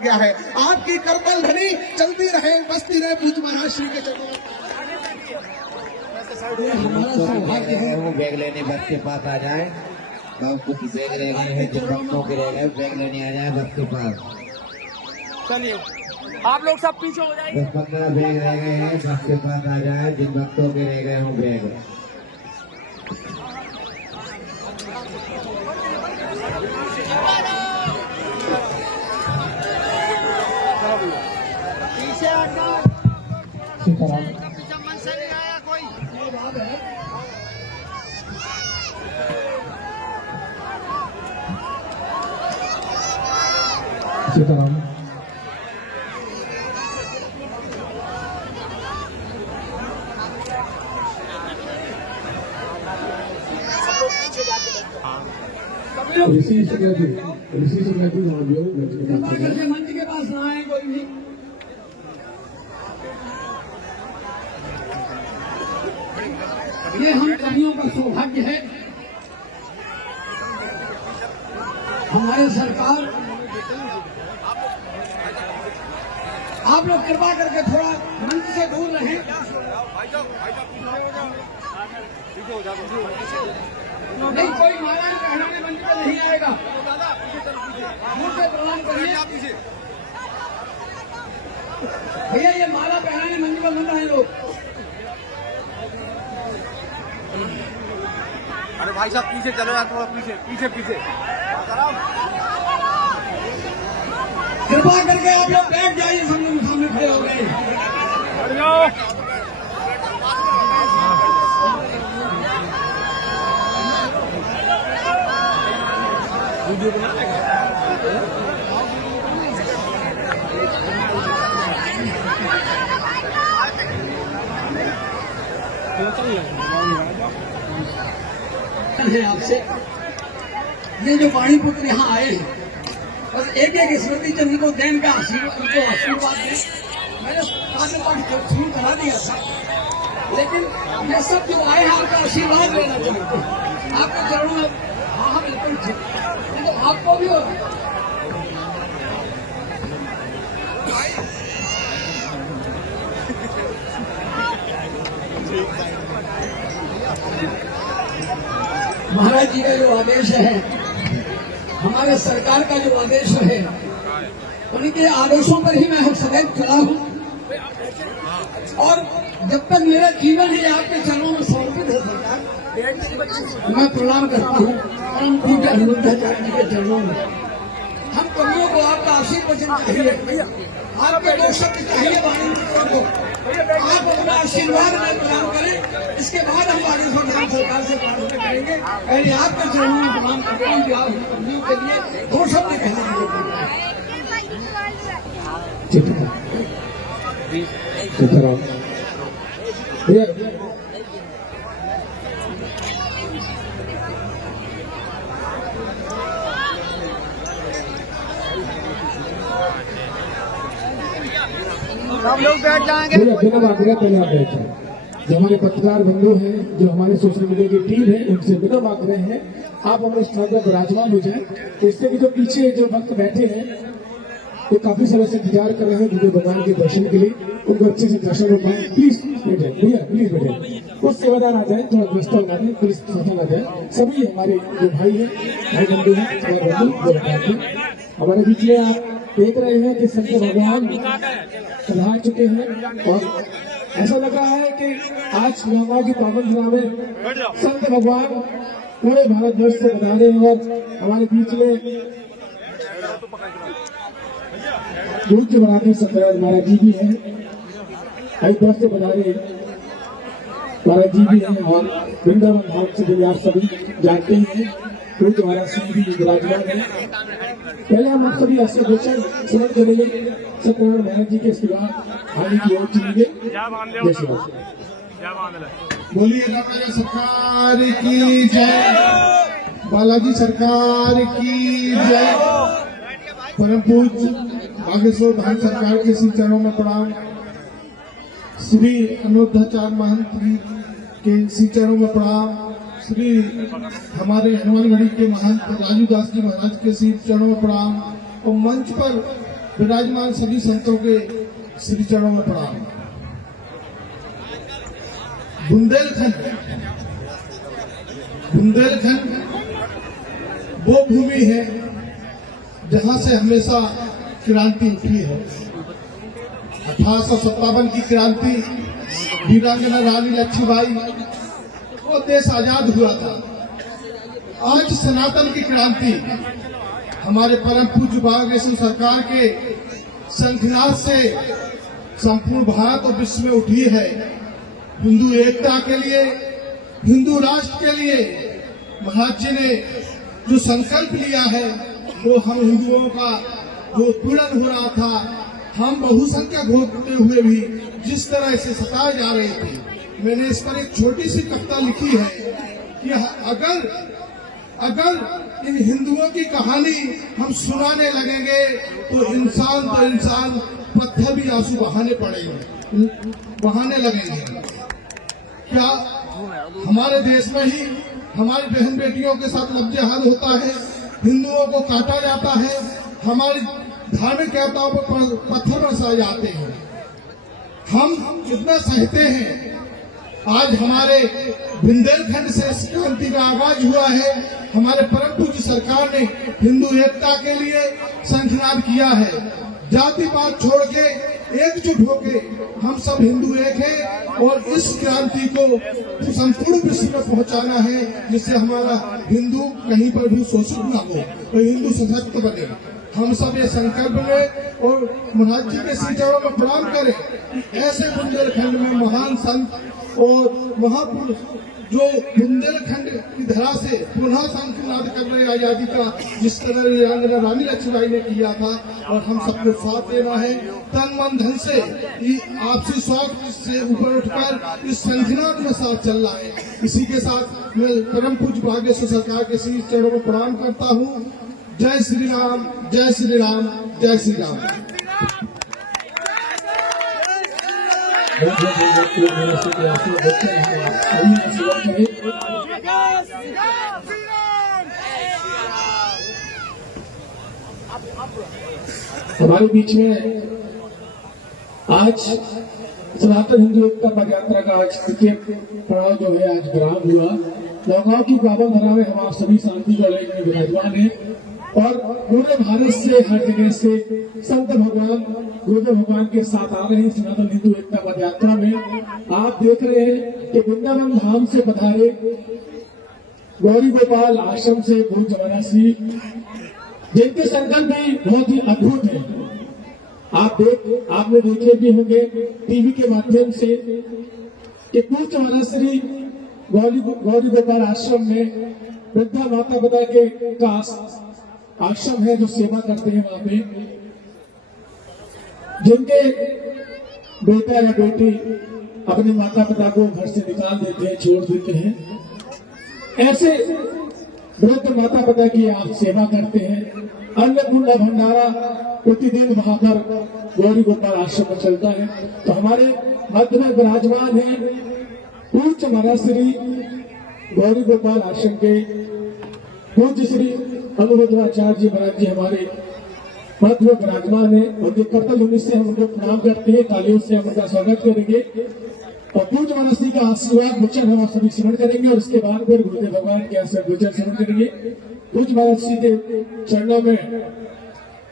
गया है। आपकी करबल धनी चलती रहे, बसती रहे पूज महाराज श्री के चरणों। हमारा सौभाग्य है वो बैग लेने बस के पास आ जाए। कुछ बैग रह गए हैं, जिन भक्तों के रह गए बैग लेने आ जाए बस के पास। चलिए आप लोग सब पीछे हो जाइए। 10-15 बैग रह गए हैं, बस के पास आ जाए जिन भक्तों के रह गए हों बैग। सीताराम ऋषि सेक्रेटरी मंच के पास ना आए कोई भी। ये हम कवियों का सौभाग्य है। हमारे सरकार आप लोग कृपा करके थोड़ा मंच से दूर रहें। नहीं कोई माला पहनाने मंच पर नहीं आएगा। मुंह से प्रणाम करिए भैया, ये माला पहनाने मंच पर मत आए लोग। अरे भाई साहब पीछे चलो यार, थोड़ा पीछे पीछे पीछे। कृपा करके आप लोग बैठ जाइए, सामने खड़े हो गए। है आपसे ये जो पाणीपुत्र यहाँ आए हैं, बस एक एक स्मृति चंद को देन का आशीर्वाद दें। मैंने शुरू करा दिया था, लेकिन ये सब जो आए हैं आपका आशीर्वाद लेना चाहते हैं, आपके चरणों में। हाँ बिल्कुल ठीक, तो आपको भी होगा। महाराज जी का जो आदेश है, हमारे सरकार का जो आदेश है, उनके आदेशों पर ही मैं सदैव खड़ा हूँ। और जब तक मेरा जीवन ही आपके चरणों में समर्पित है सरकार, मैं प्रणाम करता हूँ परम पूज्य अनिरुद्धाचार्य जी के चरणों में। हम कवियों को आपका आशीर्वचन चाहिए, आपके दो शब्द चाहिए वाणी को। आप अपना आशीर्वाद में प्रदान करें, इसके बाद हम आगे सरकार से प्रार्थना करेंगे। पहले आपके चरणों में प्रणाम करते हैं कि आप कवियों के लिए दो शब्द कहने के लिए। हम लोग बैठ जाएंगे। बिना बात बैठ जाए। जो हमारे पत्रकार बंधु हैं, जो हमारे सोशल मीडिया की टीम है, उनसे बिना बात रहे हैं आप हमारे स्थान पर विराजमान हो जाए। इससे भी जो पीछे जो भक्त बैठे हैं वो काफी समय से इंतजार कर रहे हैं विष्णु भगवान के दर्शन के लिए, उनको अच्छे से दर्शन हो पाए। प्लीज बैठे भैया, प्लीज बैठे। कुछ सेवादार आ जाए, थोड़ा व्यवस्था बना दें, पुलिस प्रशासन आ जाए। सभी हमारे जो भाई है, भाई बंधु है, हमारे बीच में आप देख रहे हैं कि शंकर भगवान पधार चुके हैं। और ऐसा लग रहा है कि आज नवरात्र की पावन दिना में संत भगवान पूरे भारतवर्ष से पधारे हैं। और हमारे बीच में पूज्य महाराज सत्यनारायण महाराज जी भी हैं, हरिद्वार से पधारे महाराज जी भी हैं। और वृंदावन धाम से भी आप सभी जानते हैं पूज्य महाराज सिंह भी विराजमान है। पहले हम सभी ऐसे वचन सुन के लिए सत्यनारायण महाराज जी के सिवा आगे की ओर चलेंगे। बोलिए रामायण सरकार की जय, बालाजी सरकार की जय। परम पूज्य बागेश्वर धाम सरकार के श्री चरणों में प्रणाम। श्री अनिरुद्धाचार्य महंत जी के श्री चरणों में प्रणाम। श्री हमारे हनुमानगढ़ी के महंत राजू दास जी महाराज के श्री चरणों में प्रणाम। और मंच पर विराजमान सभी संतों के श्री चरणों में प्रणाम। बुंदेलखंड वो भूमि है जहां से हमेशा क्रांति उठी है। 1857 की क्रांति, वीरांगना रानी लक्ष्मीबाई, वो देश आजाद हुआ था। आज सनातन की क्रांति हमारे परम पूज्य बागेश्वर सरकार के शंखनाद से संपूर्ण भारत और विश्व में उठी है। हिंदू एकता के लिए, हिंदू राष्ट्र के लिए महाराज जी ने जो संकल्प लिया है, वो हम हिंदुओं का जो उत्पीड़न हो रहा था, हम बहुसंख्यक होते हुए भी जिस तरह से सताए जा रहे थे, मैंने इस पर एक छोटी सी कविता लिखी है कि अगर इन हिंदुओं की कहानी हम सुनाने लगेंगे तो इंसान पत्थर भी आंसू बहाने लगेंगे। क्या हमारे देश में ही हमारी बहन बेटियों के साथ लफ्ज़-ए-हाल होता है, हिंदुओं को काटा जाता है, हमारी धार्मिक देवताओं पर पत्थर बरसाए जाते हैं, हम कितना सहते हैं। आज हमारे बुंदेलखंड से इस क्रांति का आगाज हुआ है। हमारे परम पूज्य सरकार ने हिंदू एकता के लिए शंखनाद किया है। जाति पात छोड़ के एकजुट होके हम सब हिंदू एक हैं और इस क्रांति को संपूर्ण विश्व में पहुंचाना है, जिससे हमारा हिंदू कहीं पर भी शोषित न हो और हिंदू सशक्त बने। हम सब ये संकल्प लें और महाराज जी के श्री चरणों में प्रणाम करें कि ऐसे बुंदेलखंड में महान संत और महापुरुष जो बुंदेलखंड की धरा से पुनः शंखनाद कर रहे आजादी का, जिस तरह वीरांगना रानी लक्ष्मीबाई ने किया था, और हम सबको साथ देना है तन मन धन से। आपसी स्वार्थ से ऊपर उठकर इस शंखनाद में साथ चल रहा है। इसी के साथ मैं परम पूज्य बागेश्वर सरकार के श्री चरणों में प्रणाम करता हूँ। जय श्री राम, जय श्री राम, जय श्री राम। हमारे बीच में आज सनातन हिंदू एकता पद यात्रा का आज तृतीय पड़ाव जो है आज ग्राम हुआ। नौगांव की पावन धरा में हम आप सभी शांति को लेकर विराजमान है और पूरे भारत से हर जगह से संत भगवान गुरुदेव भगवान के साथ आ रहे हैं सनातन हिंदू एकता पद यात्रा में। आप देख रहे हैं कि वृंदावन धाम से पधारे गौरी गोपाल आश्रम से भूज जवानासी, जिनके संकल्प भी बहुत ही अद्भुत है। आपने देखे भी होंगे टीवी के माध्यम से कि भूज जवानाश्री गौरी गोपाल आश्रम में वृद्धा माता पिता के का आश्रम है, जो सेवा करते हैं वहां पे, जिनके बेटा या बेटी अपने माता पिता को घर से निकाल देते हैं, छोड़ देते हैं, ऐसे वृद्ध माता पिता की आप सेवा करते हैं। अन्नपूर्णा भंडारा प्रतिदिन वहां पर गौरी गोपाल आश्रम में चलता है। तो हमारे मध्य में विराजमान है पूज्य महाराज श्री गौरी गोपाल आश्रम के पूज्य श्री अनुरुद्धाचार्य जी महाराज जी हमारे मध्य में विराजमान है। उनके कर्तव्य भूमि से हम उनको प्रणाम करते हैं, तालियों से हम उनका स्वागत करेंगे और पूज्य महाराज श्री का आशीर्वाद वचन हम सभी स्मरण करेंगे और उसके बाद फिर गुरुदेव भगवान के आशीर्वाद वचन स्मरण करेंगे। पूज्य महाराज श्री के चरणों में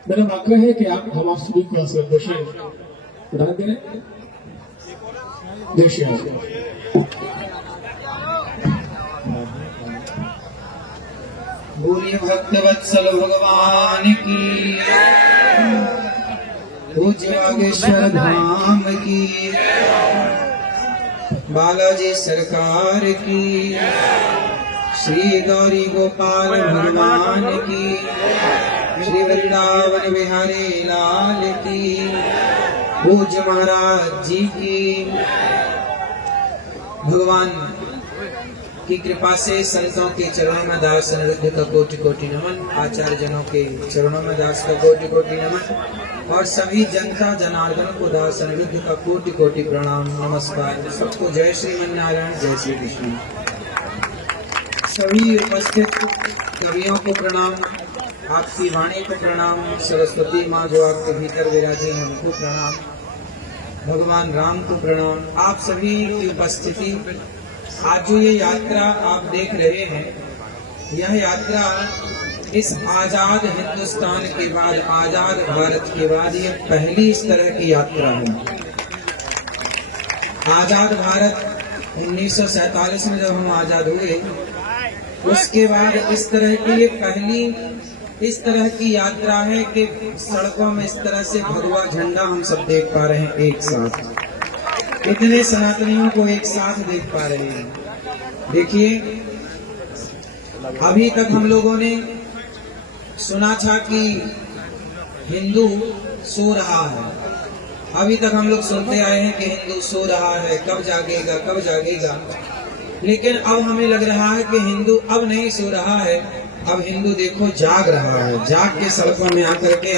मेरा आग्रह है कि आप हम आप सभी को आशीर्वाद वचन प्रदान करें। जय श्री राम। बोलिए भक्तवत्सल भगवान की, पूज्य बागेश्वर धाम की, बालाजी सरकार की, श्री गौरी गोपाल भगवान की, श्री वृंदावन बिहारी लाल की, पूज्य महाराज जी की। भगवान की कृपा से संतों के चरणों में दास अनिरुद्ध का कोटि कोटि नमन, आचार्य जनों के चरणों में दास का कोटि कोटि नमन और सभी जनता जनार्दन को दास अनिरुद्ध का कोटि कोटि प्रणाम नमस्कार। सबको जय श्रीमन्नारायण, जय श्री कृष्ण। सभी उपस्थित कवियों को प्रणाम, आपकी वाणी को प्रणाम, सरस्वती माँ जो आपके भीतर विराजी हैं उनको प्रणाम, भगवान राम को प्रणाम, आप सभी की उपस्थिति। आज जो ये यात्रा आप देख रहे हैं, यह यात्रा इस आजाद हिंदुस्तान के बाद, आजाद भारत के बाद ये पहली इस तरह की यात्रा है। आजाद भारत 1947 में जब हम आजाद हुए, उसके बाद इस तरह की ये पहली इस तरह की यात्रा है कि सड़कों में इस तरह से भगवा झंडा हम सब देख पा रहे हैं एक साथ, इतने सनातनियों को एक साथ देख पा रहे हैं। देखिए, अभी तक हम लोगों ने सुना था कि हिंदू सो रहा है, अभी तक हम लोग सुनते आए हैं कि हिंदू सो रहा है, कब जागेगा कब जागेगा। लेकिन अब हमें लग रहा है कि हिंदू अब नहीं सो रहा है, अब हिंदू देखो जाग रहा है, जाग के सड़कों में आकर के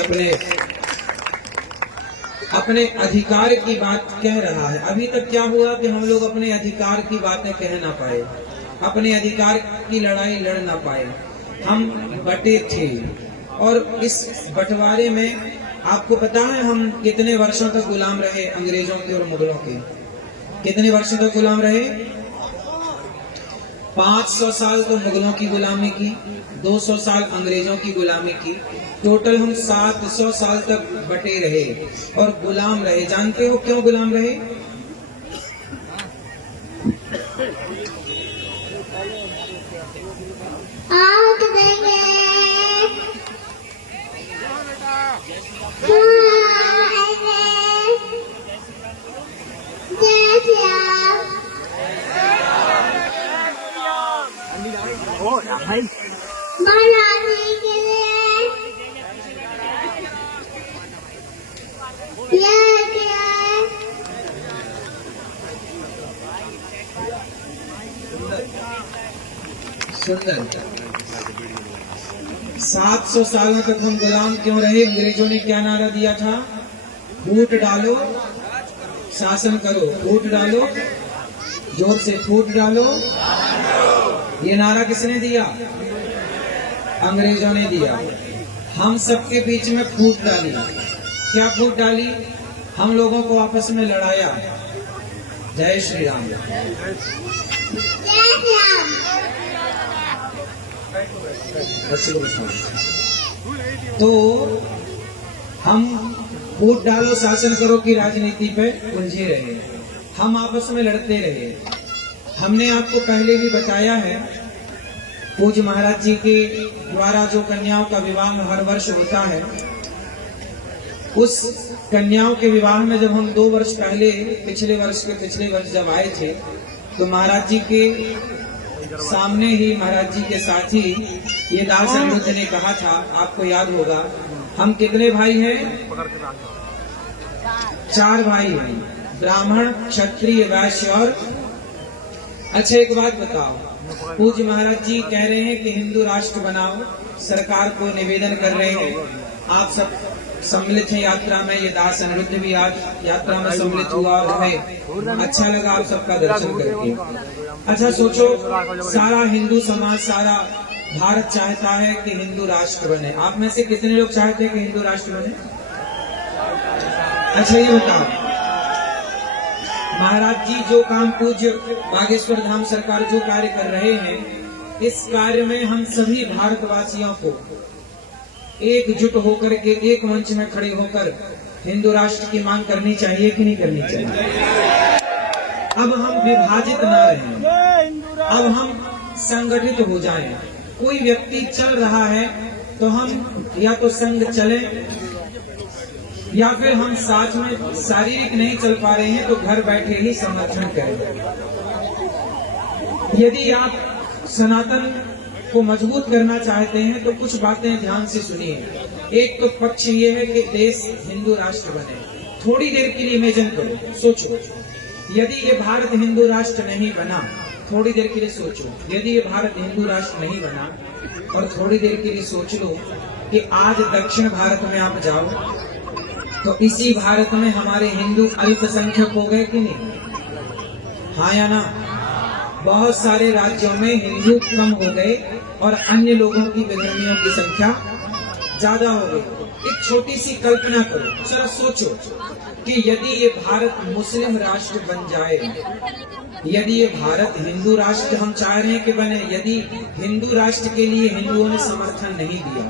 अपने अधिकार की बात कह रहा है। अभी तक क्या हुआ कि हम लोग अपने अधिकार की बातें कह ना पाए, अपने अधिकार की लड़ाई लड़ ना पाए, हम बटे थे। और इस बंटवारे में आपको पता है हम कितने वर्षों तक गुलाम रहे अंग्रेजों के और मुगलों के? कितने वर्षों तक गुलाम रहे? 500 साल तो मुगलों की गुलामी की, 200 साल अंग्रेजों की गुलामी की, टोटल हम 700 साल तक बटे रहे और गुलाम रहे। जानते हो क्यों गुलाम रहे? सुंदर। 700 सालों तक हम गुलाम क्यों रहे? अंग्रेजों ने क्या नारा दिया था? फूट डालो शासन करो, फूट डालो, जोर से फूट डालो। ये नारा किसने दिया? अंग्रेजों ने दिया। हम सबके बीच में फूट डाली। क्या फूट डाली? हम लोगों को आपस में लड़ाया। जय श्री राम। तो हम फूट डालो शासन करो की राजनीति पे उलझे रहे, हम आपस में लड़ते रहे। हमने आपको पहले भी बताया है, पूज्य महाराज जी के द्वारा जो कन्याओं का विवाह हर वर्ष होता है, उस कन्याओं के विवाह में जब हम 2 वर्ष पहले पिछले वर्ष जब आए थे, तो महाराज जी के सामने ही, महाराज जी के साथ ही ये दास अनिरुद्ध ने कहा था, आपको याद होगा, हम कितने भाई हैं? 4 भाई हैं, ब्राह्मण, क्षत्रिय, वैश्य और। अच्छा एक बात बताओ, पूज्य महाराज जी कह रहे हैं कि हिंदू राष्ट्र बनाओ, सरकार को निवेदन कर रहे हैं, आप सब सम्मिलित हैं यात्रा में। ये दास अनिरुद्ध भी आज यात्रा में सम्मिलित हुआ और हमें अच्छा लगा आप सबका दर्शन करके। अच्छा सोचो, सारा हिंदू समाज, सारा भारत चाहता है कि हिंदू राष्ट्र बने। आप में से कितने लोग चाहते हैं कि हिंदू राष्ट्र बने? अच्छा ये बताओ, महाराज जी जो काम पूज्य बागेश्वर धाम सरकार जो कार्य कर रहे हैं, इस कार्य में हम सभी भारतवासियों को एकजुट होकर के एक मंच में खड़े होकर हिंदू राष्ट्र की मांग करनी चाहिए कि नहीं करनी चाहिए? अब हम विभाजित न रहें, अब हम संगठित हो जाएं। कोई व्यक्ति चल रहा है तो हम या तो संग चलें, या फिर हम साथ में शारीरिक नहीं चल पा रहे हैं तो घर बैठे ही समर्थन करें। यदि आप सनातन को मजबूत करना चाहते हैं तो कुछ बातें ध्यान से सुनिए। एक तो पक्ष ये है कि देश हिंदू राष्ट्र बने। थोड़ी देर के लिए इमेजिन करो, सोचो, यदि ये भारत हिंदू राष्ट्र नहीं बना, थोड़ी देर के लिए सोचो, यदि ये भारत हिंदू राष्ट्र नहीं बना, और थोड़ी देर के लिए सोच लो कि आज दक्षिण भारत में आप जाओ तो इसी भारत में हमारे हिंदू अल्पसंख्यक हो गए कि नहीं? हाँ या ना? बहुत सारे राज्यों में हिंदू कम हो गए और अन्य लोगों की विधर्मियों की संख्या ज्यादा हो गई। एक छोटी सी कल्पना करो, जरा सोचो कि यदि ये भारत मुस्लिम राष्ट्र बन जाए, यदि ये भारत हिंदू राष्ट्र हम चाह रहे हैं कि बने, यदि हिंदू राष्ट्र के लिए हिंदुओं ने समर्थन नहीं दिया,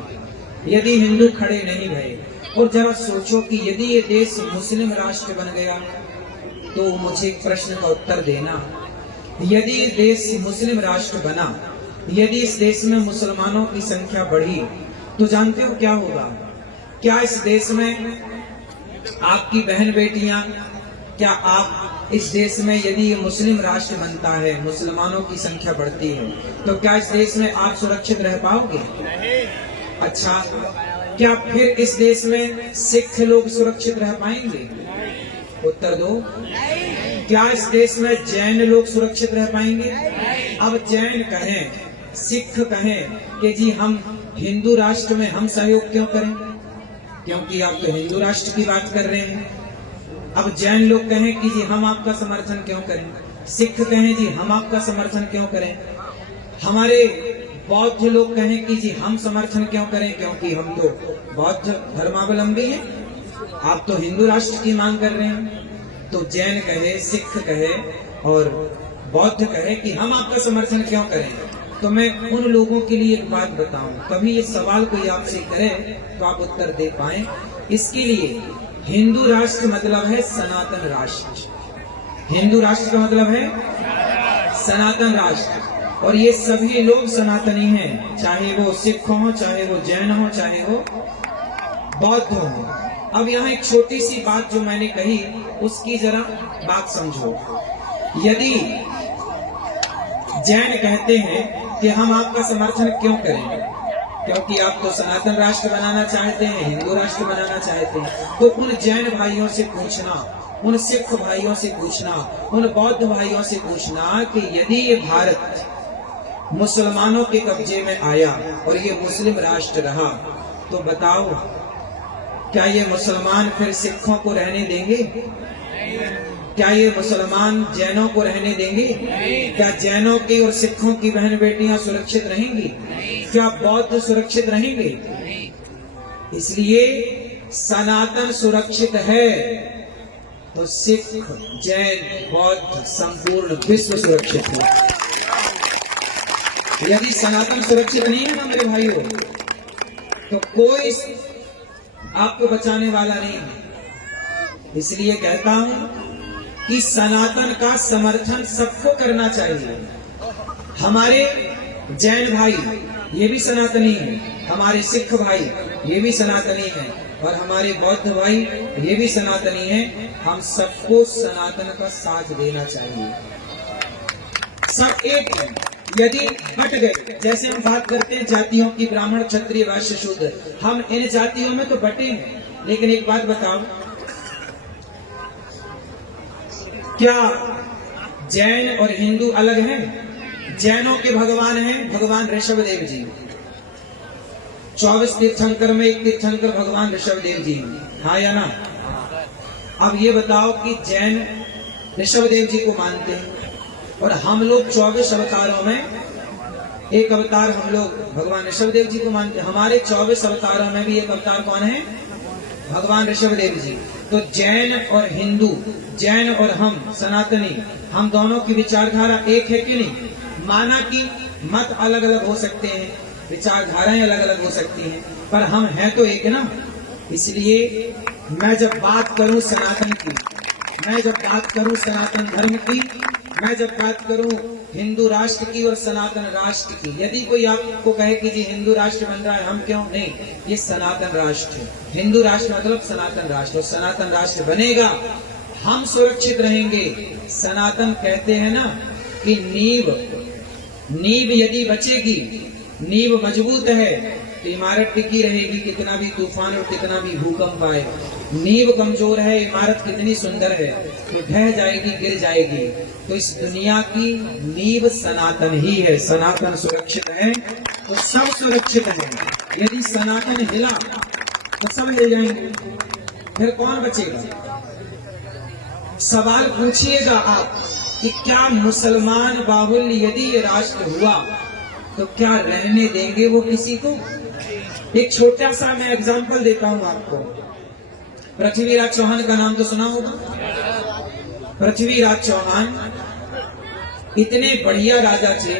यदि हिंदू खड़े नहीं भये, और जरा सोचो कि यदि ये देश मुस्लिम राष्ट्र बन गया, तो मुझे एक प्रश्न का उत्तर देना। यदि ये देश मुस्लिम राष्ट्र बना, यदि इस देश में मुसलमानों की संख्या बढ़ी, तो जानते हो क्या होगा? क्या इस देश में आपकी बहन बेटियां, क्या आप इस देश में यदि ये मुस्लिम राष्ट्र बनता है, मुसलमानों की संख्या बढ़ती है, तो क्या इस देश में आप सुरक्षित रह पाओगे? अच्छा, क्या फिर इस देश में सिख लोग सुरक्षित रह पाएंगे? उत्तर दो। क्या इस देश में जैन लोग सुरक्षित रह पाएंगे? अब जैन कहें, सिख कहें कि जी हम हिंदू राष्ट्र में हम सहयोग क्यों करें, क्योंकि आप तो हिंदू राष्ट्र की बात कर रहे हैं। अब जैन लोग कहें कि जी हम आपका समर्थन क्यों करें, सिख कहें जी हम आपका समर्थन क्यों करें, हमारे बौद्ध लोग कहें कि जी हम समर्थन क्यों करें, क्योंकि हम तो बौद्ध धर्मावलंबी हैं, आप तो हिंदू राष्ट्र की मांग कर रहे हैं। तो जैन कहे, सिख कहे और बौद्ध कहे कि हम आपका समर्थन क्यों करें। तो मैं उन लोगों के लिए एक बात बताऊं, कभी ये सवाल कोई आपसे करे तो आप उत्तर दे पाएं। इसके लिए हिंदू राष्ट्र मतलब है सनातन राष्ट्र। हिंदू राष्ट्र का मतलब है सनातन राष्ट्र, और ये सभी लोग सनातनी हैं, चाहे वो सिख हो, चाहे वो जैन हो, चाहे वो बौद्ध हो। अब यहाँ एक छोटी सी बात जो मैंने कही, उसकी जरा बात समझो। यदि जैन कहते हैं कि हम आपका समर्थन क्यों करें, क्योंकि आप तो सनातन राष्ट्र बनाना चाहते हैं, हिंदू राष्ट्र बनाना चाहते हैं, तो उन जैन भाइयों से पूछना, उन सिख भाइयों से पूछना, उन बौद्ध भाइयों से पूछना कि यदि ये भारत मुसलमानों के कब्जे में आया और ये मुस्लिम राष्ट्र रहा, तो बताओ क्या ये मुसलमान फिर सिखों को रहने देंगे? क्या ये मुसलमान जैनों को रहने देंगे? क्या जैनों की और सिखों की बहन बेटियां सुरक्षित रहेंगी? क्या बौद्ध सुरक्षित रहेंगे? इसलिए सनातन सुरक्षित है तो सिख, जैन, बौद्ध, संपूर्ण विश्व सुरक्षित है। यदि सनातन सुरक्षित नहीं है ना मेरे भाइयों, तो कोई आपको बचाने वाला नहीं है। इसलिए कहता हूं कि सनातन का समर्थन सबको करना चाहिए। हमारे जैन भाई ये भी सनातनी हैं, हमारे सिख भाई ये भी सनातनी हैं, और हमारे बौद्ध भाई ये भी सनातनी हैं। हम सबको सनातन का साथ देना चाहिए। सब एक है। यदि हट गए, जैसे हम बात करते हैं जातियों की, ब्राह्मण, क्षत्रिय, वैश्य, शूद्र, हम इन जातियों में तो बटे हैं, लेकिन एक बात बताओ, क्या जैन और हिंदू अलग हैं? जैनों के भगवान हैं भगवान ऋषभदेव जी। 24 तीर्थंकर में एक तीर्थंकर भगवान ऋषभदेव जी, हाँ या ना? अब ये बताओ कि जैन ऋषभदेव जी को मानते हैं और हम लोग 24 अवतारों में एक अवतार हम लोग भगवान ऋषभदेव जी को मानते हैं। हमारे 24 अवतारों में भी एक अवतार कौन है? भगवान ऋषभदेव जी। तो जैन और हिंदू, जैन और हम सनातनी, हम दोनों की विचारधारा एक है कि नहीं? माना कि मत अलग अलग हो सकते हैं, विचारधाराएं अलग अलग हो सकती हैं, पर हम हैं तो एक ना। इसलिए मैं जब बात करूं सनातन की, मैं जब बात करूं सनातन धर्म की, मैं जब बात करूं हिंदू राष्ट्र की और सनातन राष्ट्र की, यदि कोई आपको कहे कि जी हिंदू राष्ट्र बन रहा है, हम क्यों नहीं, ये सनातन राष्ट्र है। हिंदू राष्ट्र मतलब सनातन राष्ट्र, और सनातन राष्ट्र बनेगा, हम सुरक्षित रहेंगे। सनातन कहते हैं ना कि नींव यदि बचेगी, नींव मजबूत है तो इमारत टिकी रहेगी, कितना भी तूफान और कितना भी भूकंप आए। नींव कमजोर है, इमारत कितनी सुंदर है तो ढह जाएगी, गिर जाएगी। तो इस दुनिया की नींव सनातन ही है। सनातन सुरक्षित है तो सब सुरक्षित है। यदि सनातन हिला तो सब हिल जाएंगे, फिर कौन बचेगा? सवाल पूछिएगा आप कि क्या मुसलमान बाहुल्य यदि ये राष्ट्र हुआ तो क्या रहने देंगे वो किसी को? एक छोटा सा मैं एग्जाम्पल देता हूं आपको। पृथ्वीराज चौहान का नाम तो सुना होगा। पृथ्वीराज चौहान इतने बढ़िया राजा थे,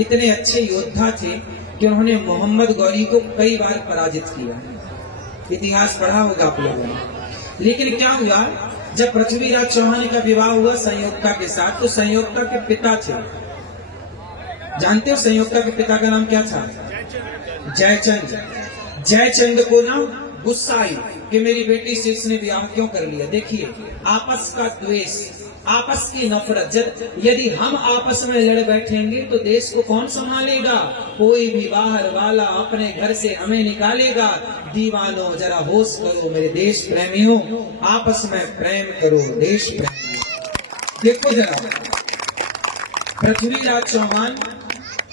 इतने अच्छे योद्धा थे कि उन्होंने मोहम्मद गौरी को कई बार पराजित किया। इतिहास पढ़ा होगा आप लोगों ने। लेकिन क्या हुआ, जब पृथ्वीराज चौहान का विवाह हुआ संयोक्ता के साथ, तो संयोक्ता के पिता थे, जानते हो संयोक्ता के पिता का नाम क्या था? जयचंद। जयचंद को ना गुस्सा आई कि मेरी बेटी से इसने ब्याह क्यों कर लिया। देखिए, आपस का द्वेष, आपस की नफरत, यदि हम आपस में लड़ बैठेंगे तो देश को कौन संभालेगा? कोई भी बाहर वाला अपने घर से हमें निकालेगा। दीवानों, जरा होश करो मेरे देश प्रेमियों, आपस में प्रेम करो देश प्रेमियों। देखो जरा, पृथ्वीराज चौहान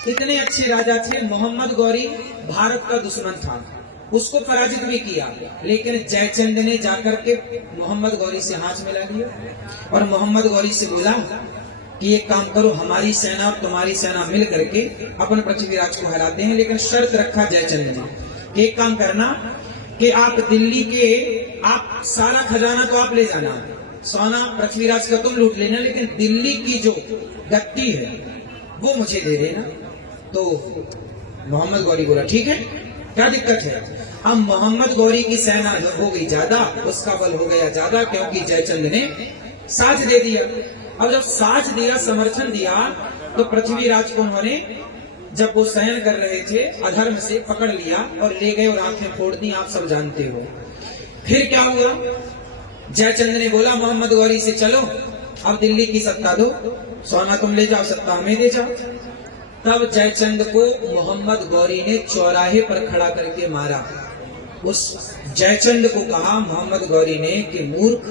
इतने अच्छे राजा थे। मोहम्मद गौरी भारत का दुश्मन था, उसको पराजित भी किया, लेकिन जयचंद ने जाकर के मोहम्मद गौरी से हाथ मिला लिया और मोहम्मद गौरी से बोला कि एक काम करो, हमारी सेना और तुम्हारी सेना मिल करके अपन पृथ्वीराज को हराते हैं। लेकिन शर्त रखा जयचंद ने, एक काम करना कि आप दिल्ली के, आप सारा खजाना तो आप ले जाना, सोना पृथ्वीराज का तुम लूट लेना, लेकिन दिल्ली की जो गद्दी है वो मुझे दे देना। तो मोहम्मद गौरी बोला ठीक है, क्या दिक्कत है। अब मोहम्मद गौरी की सेना जब हो गई ज्यादा, उसका बल हो गया ज्यादा, क्योंकि जयचंद ने साथ दे दिया। अब जब साथ दिया, समर्थन दिया, तो पृथ्वीराज को उन्होंने, जब वो शयन कर रहे थे, अधर्म से पकड़ लिया और ले गए और आंखें फोड़ दी, आप सब जानते हो। फिर क्या हुआ, जयचंद ने बोला मोहम्मद गौरी से चलो अब दिल्ली की सत्ता दो, सोना तुम ले जाओ, सत्ता हमें दे जाओ। तब जयचंद को मोहम्मद गौरी ने चौराहे पर खड़ा करके मारा। उस जयचंद को कहा मोहम्मद गौरी ने कि मूर्ख,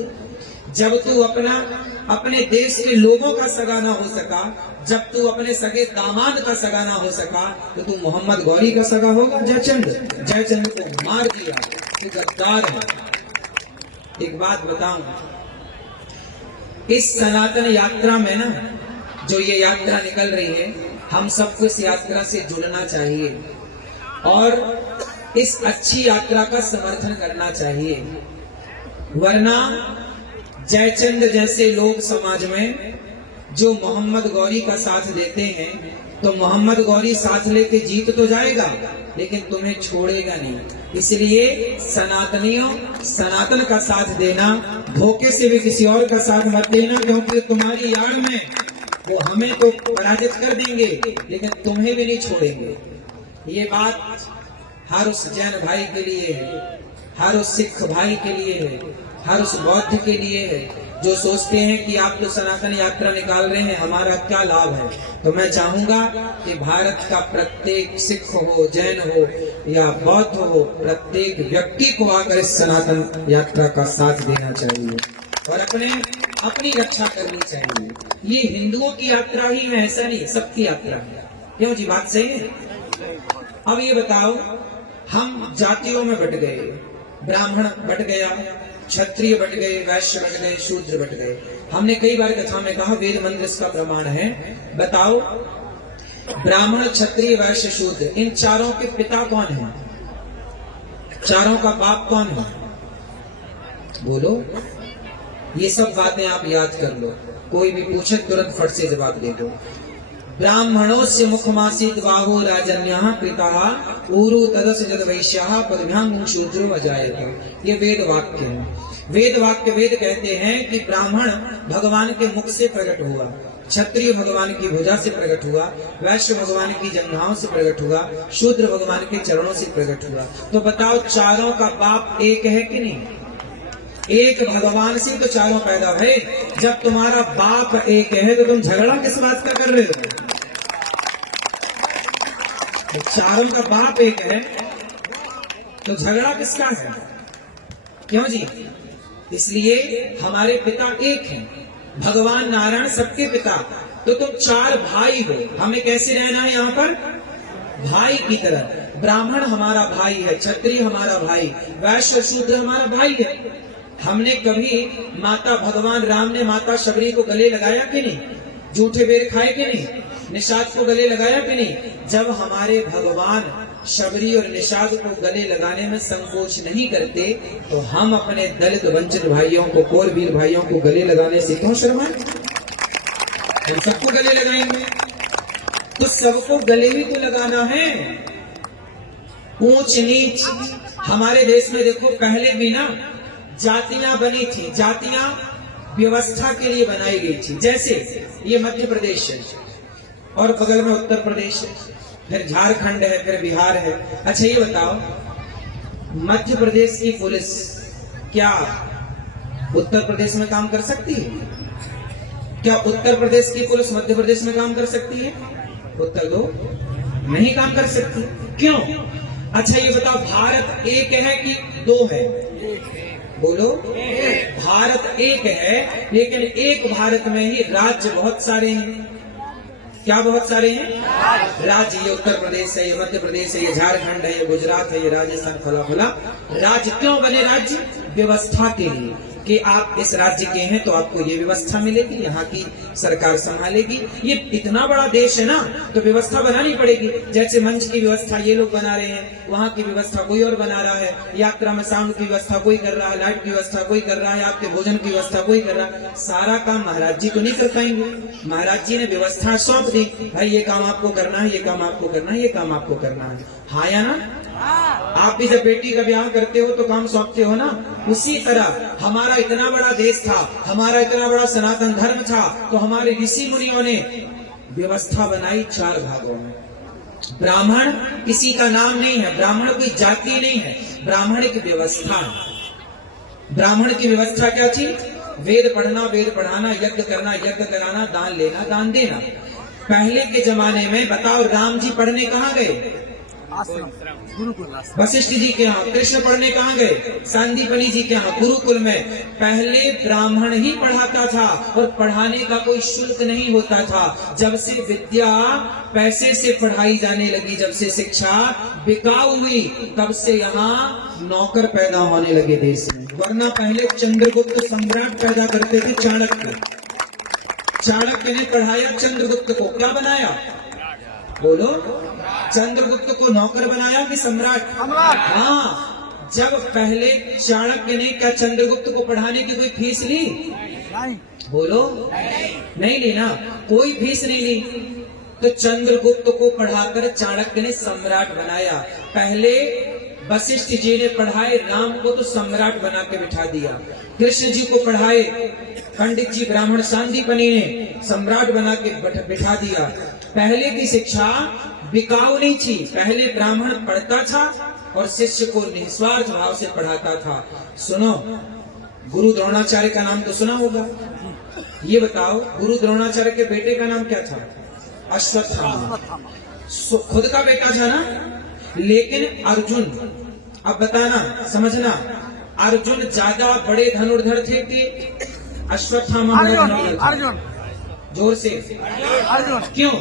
जब तू अपने देश के लोगों का सगा ना हो सका, जब तू अपने सगे दामाद का सगा ना हो सका, तो तू मोहम्मद गौरी का सगा होगा। जयचंद को मार दिया, गद्दार है। एक बात बताऊं, इस सनातन यात्रा में ना, जो ये यात्रा निकल रही है, हम सबको इस यात्रा से जुड़ना चाहिए और इस अच्छी यात्रा का समर्थन करना चाहिए। वरना जयचंद जैसे लोग समाज में जो मोहम्मद गौरी का साथ देते हैं, तो मोहम्मद गौरी साथ लेके जीत तो जाएगा, लेकिन तुम्हें छोड़ेगा नहीं। इसलिए सनातनियों, सनातन का साथ देना, धोखे से भी किसी और का साथ मत देना, क्योंकि तुम्हारी याद में वो हमें तो पराजित कर देंगे, लेकिन तुम्हें भी नहीं छोड़ेंगे। ये बात हर उस जैन भाई के लिए है, हर उस सिख भाई के लिए है, हर उस बौद्ध के लिए है, जो सोचते हैं कि आप तो सनातन यात्रा निकाल रहे हैं, हमारा क्या लाभ है। तो मैं चाहूंगा कि भारत का प्रत्येक सिख हो, जैन हो या बौद्ध हो, प्रत्येक व्यक्ति को आकर इस सनातन यात्रा का साथ देना चाहिए और अपनी रक्षा करनी चाहिए। ये हिंदुओं की यात्रा ही है, ऐसा नहीं, सबकी यात्रा है। क्यों जी, बात सही है। अब ये बताओ, हम जातियों में बट गए, ब्राह्मण बट गया, क्षत्रिय बट गए, वैश्य बट गए, शूद्र बट गए। हमने कई बार कथा में कहा, वेद मंत्र इसका प्रमाण है। बताओ, ब्राह्मण, क्षत्रिय, वैश्य, शूद्र, इन चारों के पिता कौन है? चारों का बाप कौन है? बोलो। ये सब बातें आप याद कर लो, कोई भी पूछे तुरंत फट से जवाब दे दो। ब्राह्मणों से मुखमासीत बाहु राजन्यः पिता ऊरु तदस जद वैश्याः पदभ्यां शूद्रो अजायत। ये वेद वाक्य है। वेद वाक्य, वेद कहते हैं कि ब्राह्मण भगवान के मुख से प्रकट हुआ, क्षत्रिय भगवान की भुजा से प्रकट हुआ, वैश्य भगवान की जंघाओं से प्रकट हुआ, शूद्र भगवान के चरणों से प्रकट हुआ। तो बताओ, चारों का बाप एक है कि नहीं? एक भगवान से तो चारों पैदा भये। जब तुम्हारा बाप एक है तो तुम झगड़ा किस बात का कर रहे हो? चारों का बाप एक है तो झगड़ा किसका है? क्यों जी? इसलिए हमारे पिता एक हैं, भगवान नारायण सबके पिता। तो तुम चार भाई हो, हमें कैसे रहना है यहाँ पर? भाई की तरह। ब्राह्मण हमारा भाई है, क्षत्रिय हमारा भाई, वैश्य शूद्र हमारा भाई है। हमने कभी माता, भगवान राम ने माता शबरी को गले लगाया कि नहीं? झूठे बेर खाए कि नहीं? निषाद को गले लगाया कि नहीं? जब हमारे भगवान शबरी और निषाद को गले लगाने में संकोच नहीं करते, तो हम अपने दलित वंचित भाइयों को, कोरबील भाइयों को गले लगाने से क्यों शर्माएं? हम सबको गले लगाएंगे, तो सबको गले भी तो लगाना है। ऊंच नीच हमारे देश में देखो, पहले भी ना जातियां बनी थी, जातियां व्यवस्था के लिए बनाई गई थी। जैसे ये मध्य प्रदेश है और बगल में उत्तर प्रदेश है, फिर झारखंड है, फिर बिहार है। अच्छा ये बताओ, मध्य प्रदेश की पुलिस क्या उत्तर प्रदेश में काम कर सकती है? क्या उत्तर प्रदेश की पुलिस मध्य प्रदेश में काम कर सकती है? उत्तर दो, नहीं काम कर सकती। क्यों? अच्छा ये बताओ, भारत एक है कि दो है? बोलो। भारत एक है, लेकिन एक भारत में ही राज्य बहुत सारे हैं। क्या बहुत सारे हैं? राज्य। ये उत्तर प्रदेश है, ये मध्य प्रदेश है, ये झारखंड है, ये गुजरात है, ये राजस्थान, फला फला राज्य। क्यों बने राज्य? व्यवस्था के लिए, कि आप इस राज्य के हैं तो आपको ये व्यवस्था मिलेगी, यहाँ की सरकार संभालेगी। ये इतना बड़ा देश है ना, तो व्यवस्था बनानी पड़ेगी। जैसे मंच की व्यवस्था ये लोग बना रहे हैं, वहाँ की व्यवस्था कोई और बना रहा है, यात्रा में साउंड की व्यवस्था कोई कर रहा है, लाइट की व्यवस्था कोई कर रहा है, आपके भोजन की व्यवस्था कोई कर रहा है। सारा काम महाराज जी तो नहीं कर पाएंगे। महाराज जी ने व्यवस्था सौंप दी, भाई ये काम आपको करना है, ये काम आपको करना है, ये काम आपको करना है। हाँ या ना? आप भी जब बेटी का ब्याह करते हो तो काम सौंपते हो ना। उसी तरह हमारा इतना बड़ा देश था, हमारा इतना बड़ा सनातन धर्म था, तो हमारे ऋषि मुनियों ने व्यवस्था बनाई 4 भागों में। ब्राह्मण किसी का नाम नहीं है, ब्राह्मण कोई जाति नहीं है, ब्राह्मण की व्यवस्था। ब्राह्मण की व्यवस्था क्या थी? वेद पढ़ना, वेद पढ़ाना, यज्ञ करना, यज्ञ कराना, दान लेना, दान देना। पहले के जमाने में बताओ, राम जी पढ़ने कहाँ गए? वशिष्ठ जी के यहाँ। कृष्ण पढ़ने कहाँ गए? सांदीपनि जी के यहाँ, गुरुकुल में। पहले ब्राह्मण ही पढ़ाता था और पढ़ाने का कोई शुल्क नहीं होता था। जब से विद्या पैसे से पढ़ाई जाने लगी, जब से शिक्षा बिकाऊ हुई, तब से यहाँ नौकर पैदा होने लगे देश में। वरना पहले चंद्रगुप्त सम्राट पैदा करते थे, चाणक्य। चाणक्य ने पढ़ाया चंद्रगुप्त को, क्या बनाया? बोलो। चंद्रगुप्त को नौकर बनाया कि सम्राट? हाँ। जब पहले चाणक्य ने क्या चंद्रगुप्त को पढ़ाने की कोई फीस ली? बोलो। नहीं ली ना, कोई फीस नहीं ली। तो चंद्रगुप्त को पढ़ाकर चाणक्य ने सम्राट बनाया। पहले वशिष्ठ जी ने पढ़ाए राम को, तो सम्राट बना के बिठा दिया। कृष्ण जी को पढ़ाए पंडित जी ब्राह्मण सांदीपनि ने, सम्राट बना के बिठा दिया। पहले की शिक्षा बिकाऊ नहीं थी, पहले ब्राह्मण पढ़ता था और शिष्य को निस्वार्थ भाव से पढ़ाता था। सुनो, गुरु द्रोणाचार्य का नाम तो सुना होगा। ये बताओ, गुरु द्रोणाचार्य के बेटे का नाम क्या था? अश्वत्थामा। खुद का बेटा था ना, लेकिन अर्जुन, अब बताना, समझना, अर्जुन ज्यादा बड़े धनुर्धर थे कि अश्वत्थामा? अर्जुन। जोर से। अर्जुन। क्यों?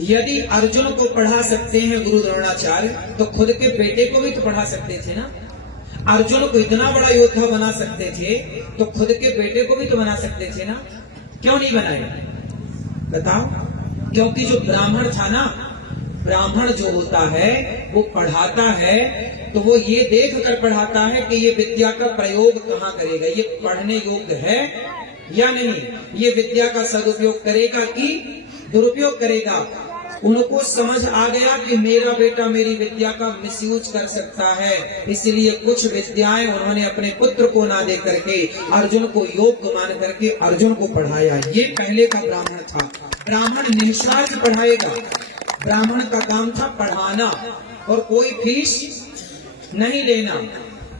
यदि अर्जुन को पढ़ा सकते हैं गुरु द्रोणाचार्य, तो खुद के बेटे को भी तो पढ़ा सकते थे ना। अर्जुन को इतना बड़ा योद्धा बना सकते थे, तो खुद के बेटे को भी तो बना सकते थे ना। क्यों नहीं बनाए? बताओ। क्योंकि जो ब्राह्मण था ना, ब्राह्मण जो होता है वो पढ़ाता है, तो वो ये देख कर पढ़ाता है कि ये विद्या का प्रयोग कहाँ करेगा, ये पढ़ने योग्य है या नहीं, ये विद्या का सदुपयोग करेगा कि दुरुपयोग करेगा। उनको समझ आ गया कि मेरा बेटा मेरी विद्या का मिसयूज कर सकता है, इसलिए कुछ विद्याएं उन्होंने अपने पुत्र को ना दे करके अर्जुन को योग्य मान करके अर्जुन को पढ़ाया। ये पहले का ब्राह्मण था। ब्राह्मण निस्वार्थ पढ़ाएगा, ब्राह्मण का काम था पढ़ाना और कोई फीस नहीं लेना,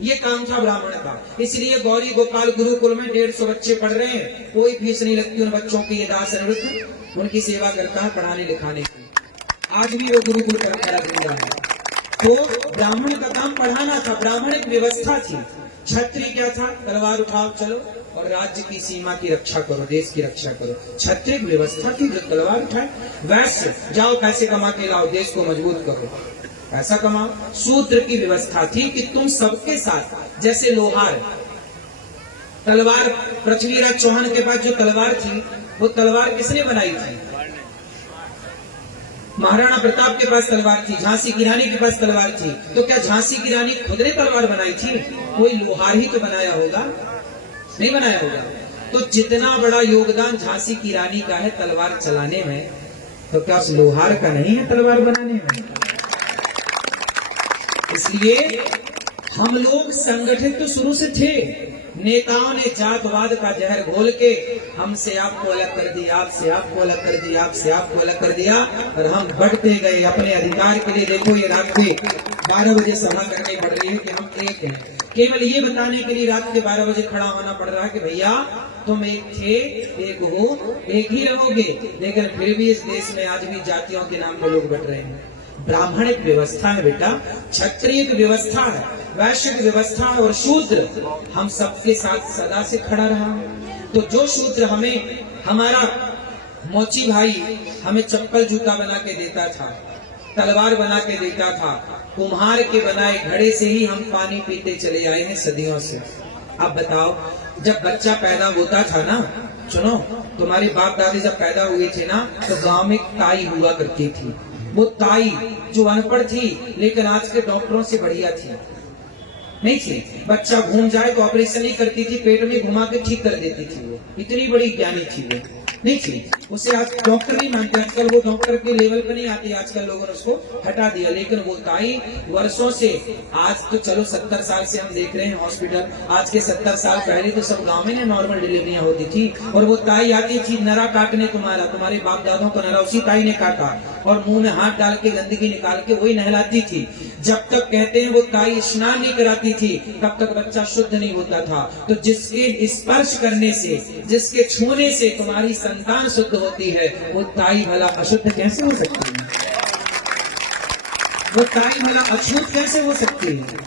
ये काम था ब्राह्मण का। इसलिए गौरी गोपाल गुरुकुल में 150 बच्चे पढ़ रहे हैं, कोई फीस नहीं लगती उन बच्चों की। ये दास निवृत्त उनकी सेवा करता है पढ़ाने लिखाने की, आज भी वो गुरुकुल परंपरा जिंदा है। तो ब्राह्मण का काम पढ़ाना था, ब्राह्मण एक व्यवस्था थी। क्षत्रिय क्या था? तलवार उठाओ चलो और राज्य की सीमा की रक्षा करो, देश की रक्षा करो। क्षत्रिय व्यवस्था थी, जो तलवार उठाए। वैश्य जाओ पैसे कमा के लाओ, देश को मजबूत करो, पैसा कमाओ। शूद्र की व्यवस्था थी कि तुम सबके साथ, जैसे लोहार, तलवार पृथ्वीराज चौहान के पास जो तलवार थी, वो तलवार किसने बनाई थी? महाराणा प्रताप के पास तलवार थी, झांसी की रानी के पास तलवार थी, तो क्या झांसी की रानी खुद ने तलवार बनाई थी? कोई लोहार ही तो बनाया होगा, नहीं बनाया होगा। तो जितना बड़ा योगदान झांसी की रानी का है तलवार चलाने में, तो क्या उस लोहार का नहीं है तलवार बनाने में? इसलिए हम लोग संगठित तो शुरू से थे। नेताओं ने जातवाद का जहर घोल के हमसे आपको अलग कर दिया, आपसे आपको अलग कर दिया, आपसे आपको अलग कर दिया, और हम बढ़ते गए अपने अधिकार के लिए। देखो ये रात के 12 बजे सभा करनी पड़ रही है कि हम एक हैं, केवल ये बताने के लिए रात के 12 बजे खड़ा होना पड़ रहा है कि भैया तुम एक थे, एक हो, एक ही रहोगे। लेकिन फिर भी इस देश में आज भी जातियों के नाम पे लोग बट रहे हैं। ब्राह्मणिक व्यवस्था है बेटा, क्षत्रिय व्यवस्था है, वैश्य व्यवस्था है, और शूद्र हम सबके साथ सदा से खड़ा रहा। तो जो शूद्र हमें, हमारा मोची भाई हमें चप्पल जूता बना के देता था, तलवार बना के देता था, कुम्हार के बनाए घड़े से ही हम पानी पीते चले आए हैं सदियों से। अब बताओ, जब बच्चा पैदा होता था ना, सुनो, तुम्हारे बाप दादी जब पैदा हुए थे ना, तो गांव में ताई हुआ करती थी। वो ताई जो अनपढ़ थी लेकिन आज के डॉक्टरों से बढ़िया थी, नहीं थी। बच्चा घूम जाए तो ऑपरेशन नहीं करती थी, पेट में घुमा के ठीक कर देती थी। वो इतनी बड़ी ज्ञानी थी, वो नहीं थी। उसे आज डॉक्टर नहीं मानते, आजकल वो डॉक्टर के लेवल पे नहीं आती, आजकल लोगों ने उसको हटा दिया। लेकिन वो ताई वर्षों से, आज तो चलो 70 साल से हम देख रहे हैं हॉस्पिटल, आज के 70 साल पहले तो सब गांव में नॉर्मल डिलीवरियां होती थी। और वो ताई आती थी नरा काटने तुम्हारा, तुम्हारे बाप दादों को नरा उसी ताई ने काटा, और मुंह में हाथ डाल के गंदगी निकाल के वही नहलाती थी। जब तक कहते हैं वो ताई स्नान नहीं कराती थी, तब तक बच्चा शुद्ध नहीं होता था। तो जिसके स्पर्श करने से, जिसके छूने से तुम्हारी संतान शुद्ध होती है, वो ताई भला अशुद्ध कैसे हो सकती है? वो ताई भला अछूत कैसे हो सकती है?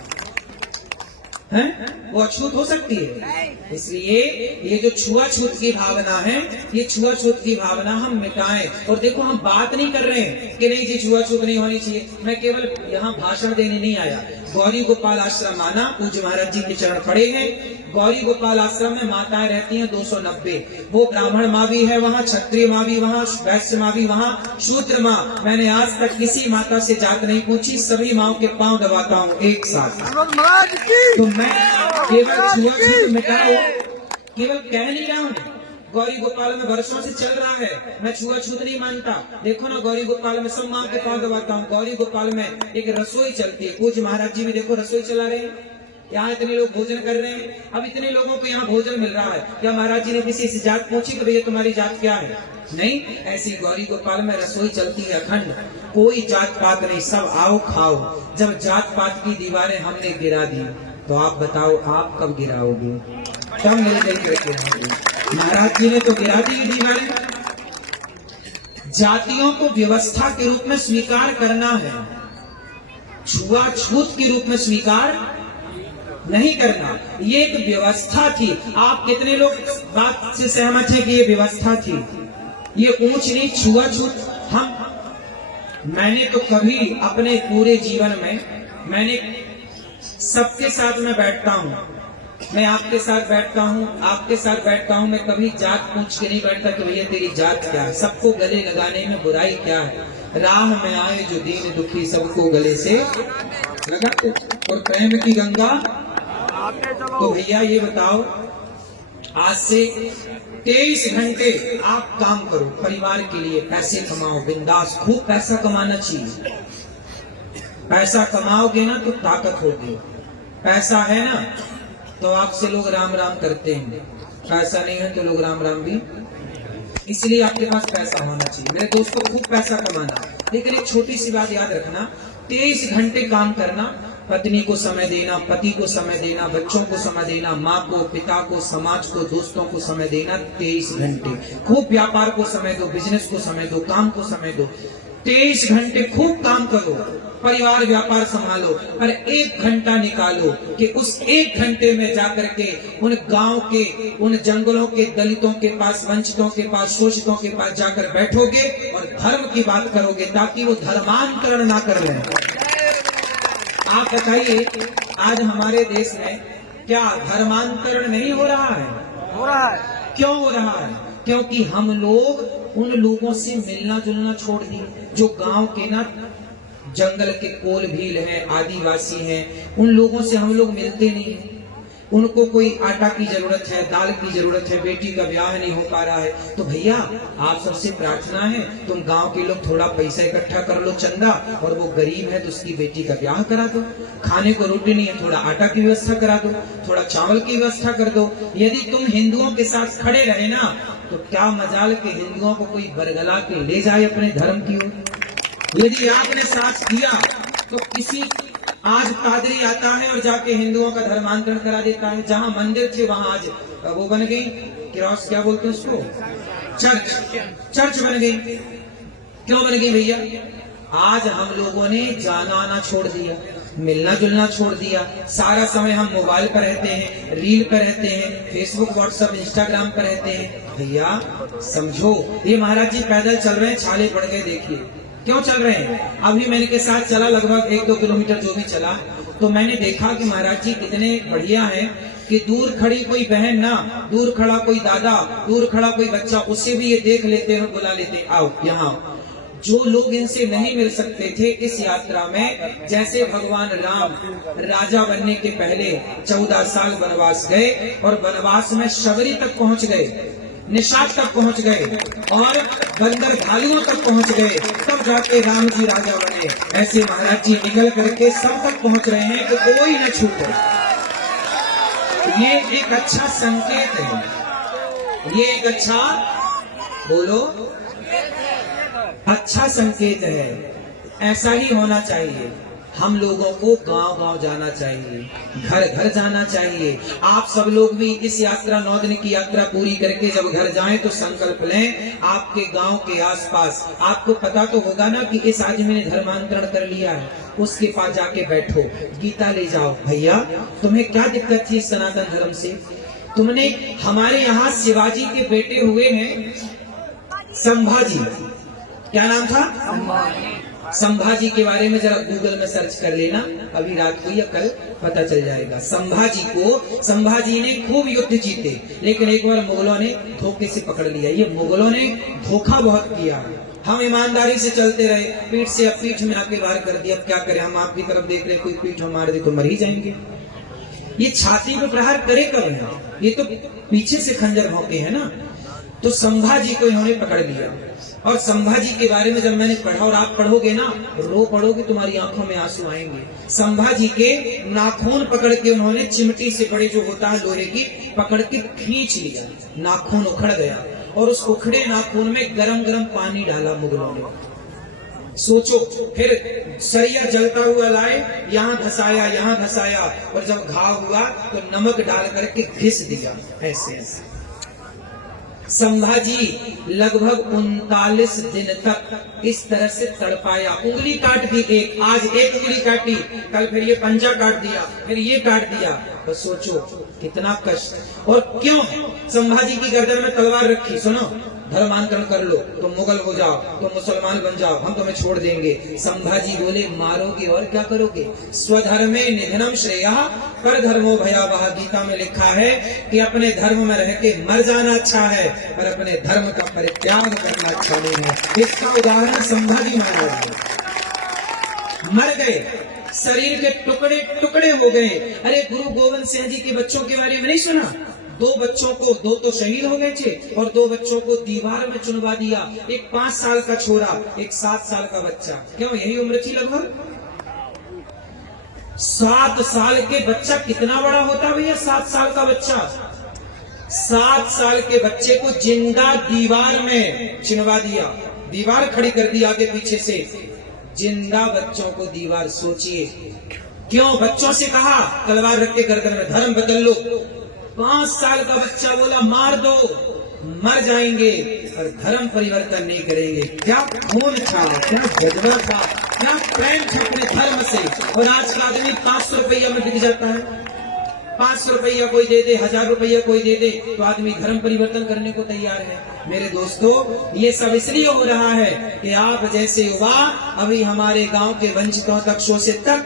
हैं? वो अछूत हो सकती है? इसलिए ये जो छुआछूत की भावना है, ये छुआछूत की भावना हम मिटाएं। और देखो, हम बात नहीं कर रहे हैं कि नहीं जी छुआछूत नहीं होनी चाहिए। मैं केवल यहाँ भाषण देने नहीं आया। गौरी गोपाल आश्रम आना, पूज्य महाराज जी के चरण पड़े हैं। गौरी गोपाल आश्रम में माताएं रहती हैं 290। वो ब्राह्मण माँ भी है वहाँ, क्षत्रिय माँ भी वहाँ, वैश्य माँ भी वहाँ, शूद्र माँ। मैंने आज तक किसी माता से जात नहीं पूछी, सभी माँओं के पांव दबाता हूँ एक साथ। तो मैं केवल छुआछूत मिटाओ, केवल कह नहीं रहा हूँ। गौरी गोपाल में वर्षों से चल रहा है, मैं छुआछूत नहीं मानता। देखो ना, गौरी गोपाल में सब माँ के पांव दबाता हूँ। गौरी गोपाल में एक रसोई चलती है, पूज्य महाराज जी भी देखो रसोई चला रहे हैं। यहाँ इतने लोग भोजन कर रहे हैं, अब इतने लोगों को यहाँ भोजन मिल रहा है। क्या महाराज जी ने किसी से जात पूछी कि भैया तुम्हारी जात क्या है? नहीं, ऐसी गौरी गोपाल में रसोई चलती है अखंड, कोई जात पात नहीं, सब आओ खाओ। जब जात पात की दीवारें हमने गिरा दी, तो आप बताओ आप कब गिराओगे? कब मिलकर करके आओगे? महाराज जी ने तो गिरा दी दीवारें। जातियों को व्यवस्था के रूप में स्वीकार करना है, छुआछूत के रूप में स्वीकार नहीं करना। ये एक व्यवस्था थी। आप कितने लोग बात से सहमत हैं कि ये व्यवस्था थी? ये ऊंच नीच छुआछूत मैंने तो कभी अपने पूरे जीवन में, मैंने सबके साथ में बैठता हूँ, मैं आपके साथ बैठता हूँ, आपके साथ बैठता हूँ, मैं कभी जात पूछ के नहीं बैठता कि भैया तेरी जात क्या है। सबको गले लगाने में बुराई क्या है? राह में आए जो दीन दुखी सबको गले से लगाते, और प्रेम की गंगा। तो भैया ये बताओ, आज से 23 घंटे आप काम करो परिवार के लिए, पैसे कमाओ बिंदास, खूब पैसा कमाना चाहिए। पैसा कमाओगे ना तो ताकत होगी। पैसा है ना तो आपसे लोग राम राम करते हैं, पैसा नहीं है तो लोग राम राम भी। इसलिए आपके पास पैसा होना चाहिए मेरे दोस्तों, खूब पैसा कमाना। लेकिन एक छोटी सी बात याद रखना, 23 घंटे काम करना, पत्नी को समय देना, पति को समय देना, बच्चों को समय देना, माँ को, पिता को, समाज को, दोस्तों को समय देना 23 घंटे। खूब व्यापार को समय दो, बिजनेस को समय दो, काम को समय दो। 23 घंटे खूब काम करो, परिवार व्यापार संभालो, और 1 घंटा निकालो कि उस 1 घंटे में जाकर के उन गांव के, उन जंगलों के दलितों के पास, वंचितों के पास, शोषितों के पास जाकर बैठोगे और धर्म की बात करोगे, ताकि वो धर्मांतरण ना कर लें। आप बताइए, आज हमारे देश में क्या धर्मांतरण नहीं हो रहा है? हो रहा है। क्यों हो रहा है? क्योंकि हम लोग उन लोगों से मिलना जुलना छोड़ दिए जो गांव के ना जंगल के कोल भील हैं, आदिवासी हैं, उन लोगों से हम लोग मिलते नहीं हैं। उनको कोई आटा की जरूरत है, दाल की जरूरत है, बेटी का ब्याह नहीं हो पा रहा है, तो भैया आप सबसे प्रार्थना है तुम गांव के लोग थोड़ा पैसा इकट्ठा कर लो चंदा, और वो गरीब है तो उसकी बेटी का ब्याह करा दो। खाने को रोटी नहीं है, थोड़ा आटा की व्यवस्था करा दो, थोड़ा चावल की व्यवस्था कर दो। यदि तुम हिंदुओं के साथ खड़े रहे ना तो क्या मजाल के हिंदुओं को कोई बरगला के ले जाए अपने धर्म की ओर। यदि आपने साथ दिया तो किसी आज पादरी आता है और जाके हिंदुओं का धर्मांतरण करा देता है। जहां मंदिर थे वहां आज वो बन गई क्रॉस, क्या बोलते हैं उसको, चर्च बन गई। क्यों बन गई भैया? आज हम लोगों ने जाना आना छोड़ दिया, मिलना जुलना छोड़ दिया। सारा समय हम मोबाइल पर रहते हैं, रील पर रहते हैं, फेसबुक व्हाट्सएप इंस्टाग्राम पर रहते हैं। भैया समझो, ये महाराज जी पैदल चल रहे हैं, छाले पड़ गए, देखिए क्यों चल रहे हैं। अभी मैंने के साथ चला लगभग 1-2 किलोमीटर जो भी चला, तो मैंने देखा कि महाराज जी कितने बढ़िया हैं कि दूर खड़ी कोई बहन ना, दूर खड़ा कोई दादा, दूर खड़ा कोई बच्चा, उससे भी ये देख लेते हैं और बुला लेते हैं, आओ यहाँ। जो लोग इनसे नहीं मिल सकते थे इस यात्रा में, जैसे भगवान राम राजा बनने के पहले 14 साल वनवास गए और वनवास में शबरी तक पहुंच गए, निषाद तक पहुंच गए और बंदर भालुओं तक पहुंच गए, तब जाके राम जी राजा बने। ऐसे महाराज जी निकल करके सब तक पहुंच रहे हैं कि कोई न छूटे। ये एक अच्छा संकेत है, ये एक अच्छा, बोलो, अच्छा संकेत है। ऐसा ही होना चाहिए। हम लोगों को गांव गांव जाना चाहिए, घर घर जाना चाहिए। आप सब लोग भी इस यात्रा 9 दिन की यात्रा पूरी करके जब घर जाएं तो संकल्प लें, आपके गांव के आसपास आपको पता तो होगा ना कि इस आदमी ने धर्मांतरण कर लिया है, उसके पास जाके बैठो, गीता ले जाओ। भैया तुम्हें क्या दिक्कत थी सनातन धर्म से? तुमने, हमारे यहाँ शिवाजी के बेटे हुए हैं संभाजी, क्या नाम था? संभाजी के बारे में जरा गूगल में सर्च कर लेना, अभी रात को या कल पता चल जाएगा। संभाजी ने खूब युद्ध जीते, लेकिन एक बार मुगलों ने धोखे से पकड़ लिया। ये मुगलों ने धोखा बहुत किया, हम ईमानदारी से चलते रहे, पीठ से अब पीठ में आके वार कर दिया। अब क्या करें, हम आपकी तरफ देख रहे, कोई पीठ हम मार दे तो मर ही जाएंगे। ये छाती पे प्रहार करे कब है? ये तो पीछे से खंजर भौंके है ना। तो संभाजी को इन्होंने पकड़ लिया, और संभाजी के बारे में जब मैंने पढ़ा, और आप पढ़ोगे ना, रो पढ़ोगे, तुम्हारी आंखों में आंसू आएंगे। संभाजी के नाखून पकड़ के उन्होंने चिमटी से बड़े जो होता है लोहे की, पकड़ के खींच लिया, नाखून उखड़ गया, और उस उखड़े नाखून में गरम गरम पानी डाला मुगलों ने। सोचो, फिर सरिया जलता हुआ लाए, यहाँ धसाया, और जब घाव हुआ तो नमक डाल करके घिस दिया, ऐसे ऐसे। संभाजी लगभग 39 दिन तक इस तरह से तड़पाया। उंगली काट दी एक, आज एक उंगली काटी, कल फिर ये पंजा काट दिया, फिर ये काट दिया। तो सोचो कितना कष्ट। और क्यों संभाजी की गर्दन में तलवार रखी? सुनो, धर्मांतरण कर लो, तुम मुगल हो जाओ, तुम मुसलमान बन जाओ, हम तुम्हें छोड़ देंगे। संभाजी बोले, मारोगे और क्या करोगे? स्वधर्मे निधनम श्रेयः पर धर्मो भयावह। गीता में लिखा है कि अपने धर्म में रह के मर जाना अच्छा है, पर अपने धर्म का परित्याग करना अच्छा नहीं है। इसका उदाहरण संभाजी महाराज मर गए, शरीर के टुकड़े टुकड़े हो गए। अरे गुरु गोविंद सिंह जी के बच्चों के बारे में नहीं सुना? 2 बच्चों को, 2 तो शहीद हो गए थे, और 2 बच्चों को दीवार में चुनवा दिया। एक 5 साल का छोरा, एक 7 साल का बच्चा। क्यों, यही उम्र थी लगभग? 7 साल के बच्चा कितना बड़ा होता भैया? 7 साल का बच्चा, 7 साल के बच्चे को जिंदा दीवार में चिनवा दिया, दीवार खड़ी कर दी आगे पीछे से, जिंदा बच्चों को दीवार। सोचिए क्यों? बच्चों से कहा तलवार रख के गर्दन में, धर्म बदल लो। 5 साल का बच्चा बोला मार दो, मर जाएंगे, और धर्म परिवर्तन नहीं करेंगे। क्या खून था, क्या जज्बा था, क्या प्रेम था अपने धर्म से। और आज का आदमी 500 रुपया में बिक जाता है। 500 रुपया कोई दे दे, 1000 रुपया कोई दे दे, तो आदमी धर्म परिवर्तन करने को तैयार है। मेरे दोस्तों, ये सब इसलिए हो रहा है कि आप जैसे युवा अभी हमारे गांव के वंचितों तक, शोषित तक,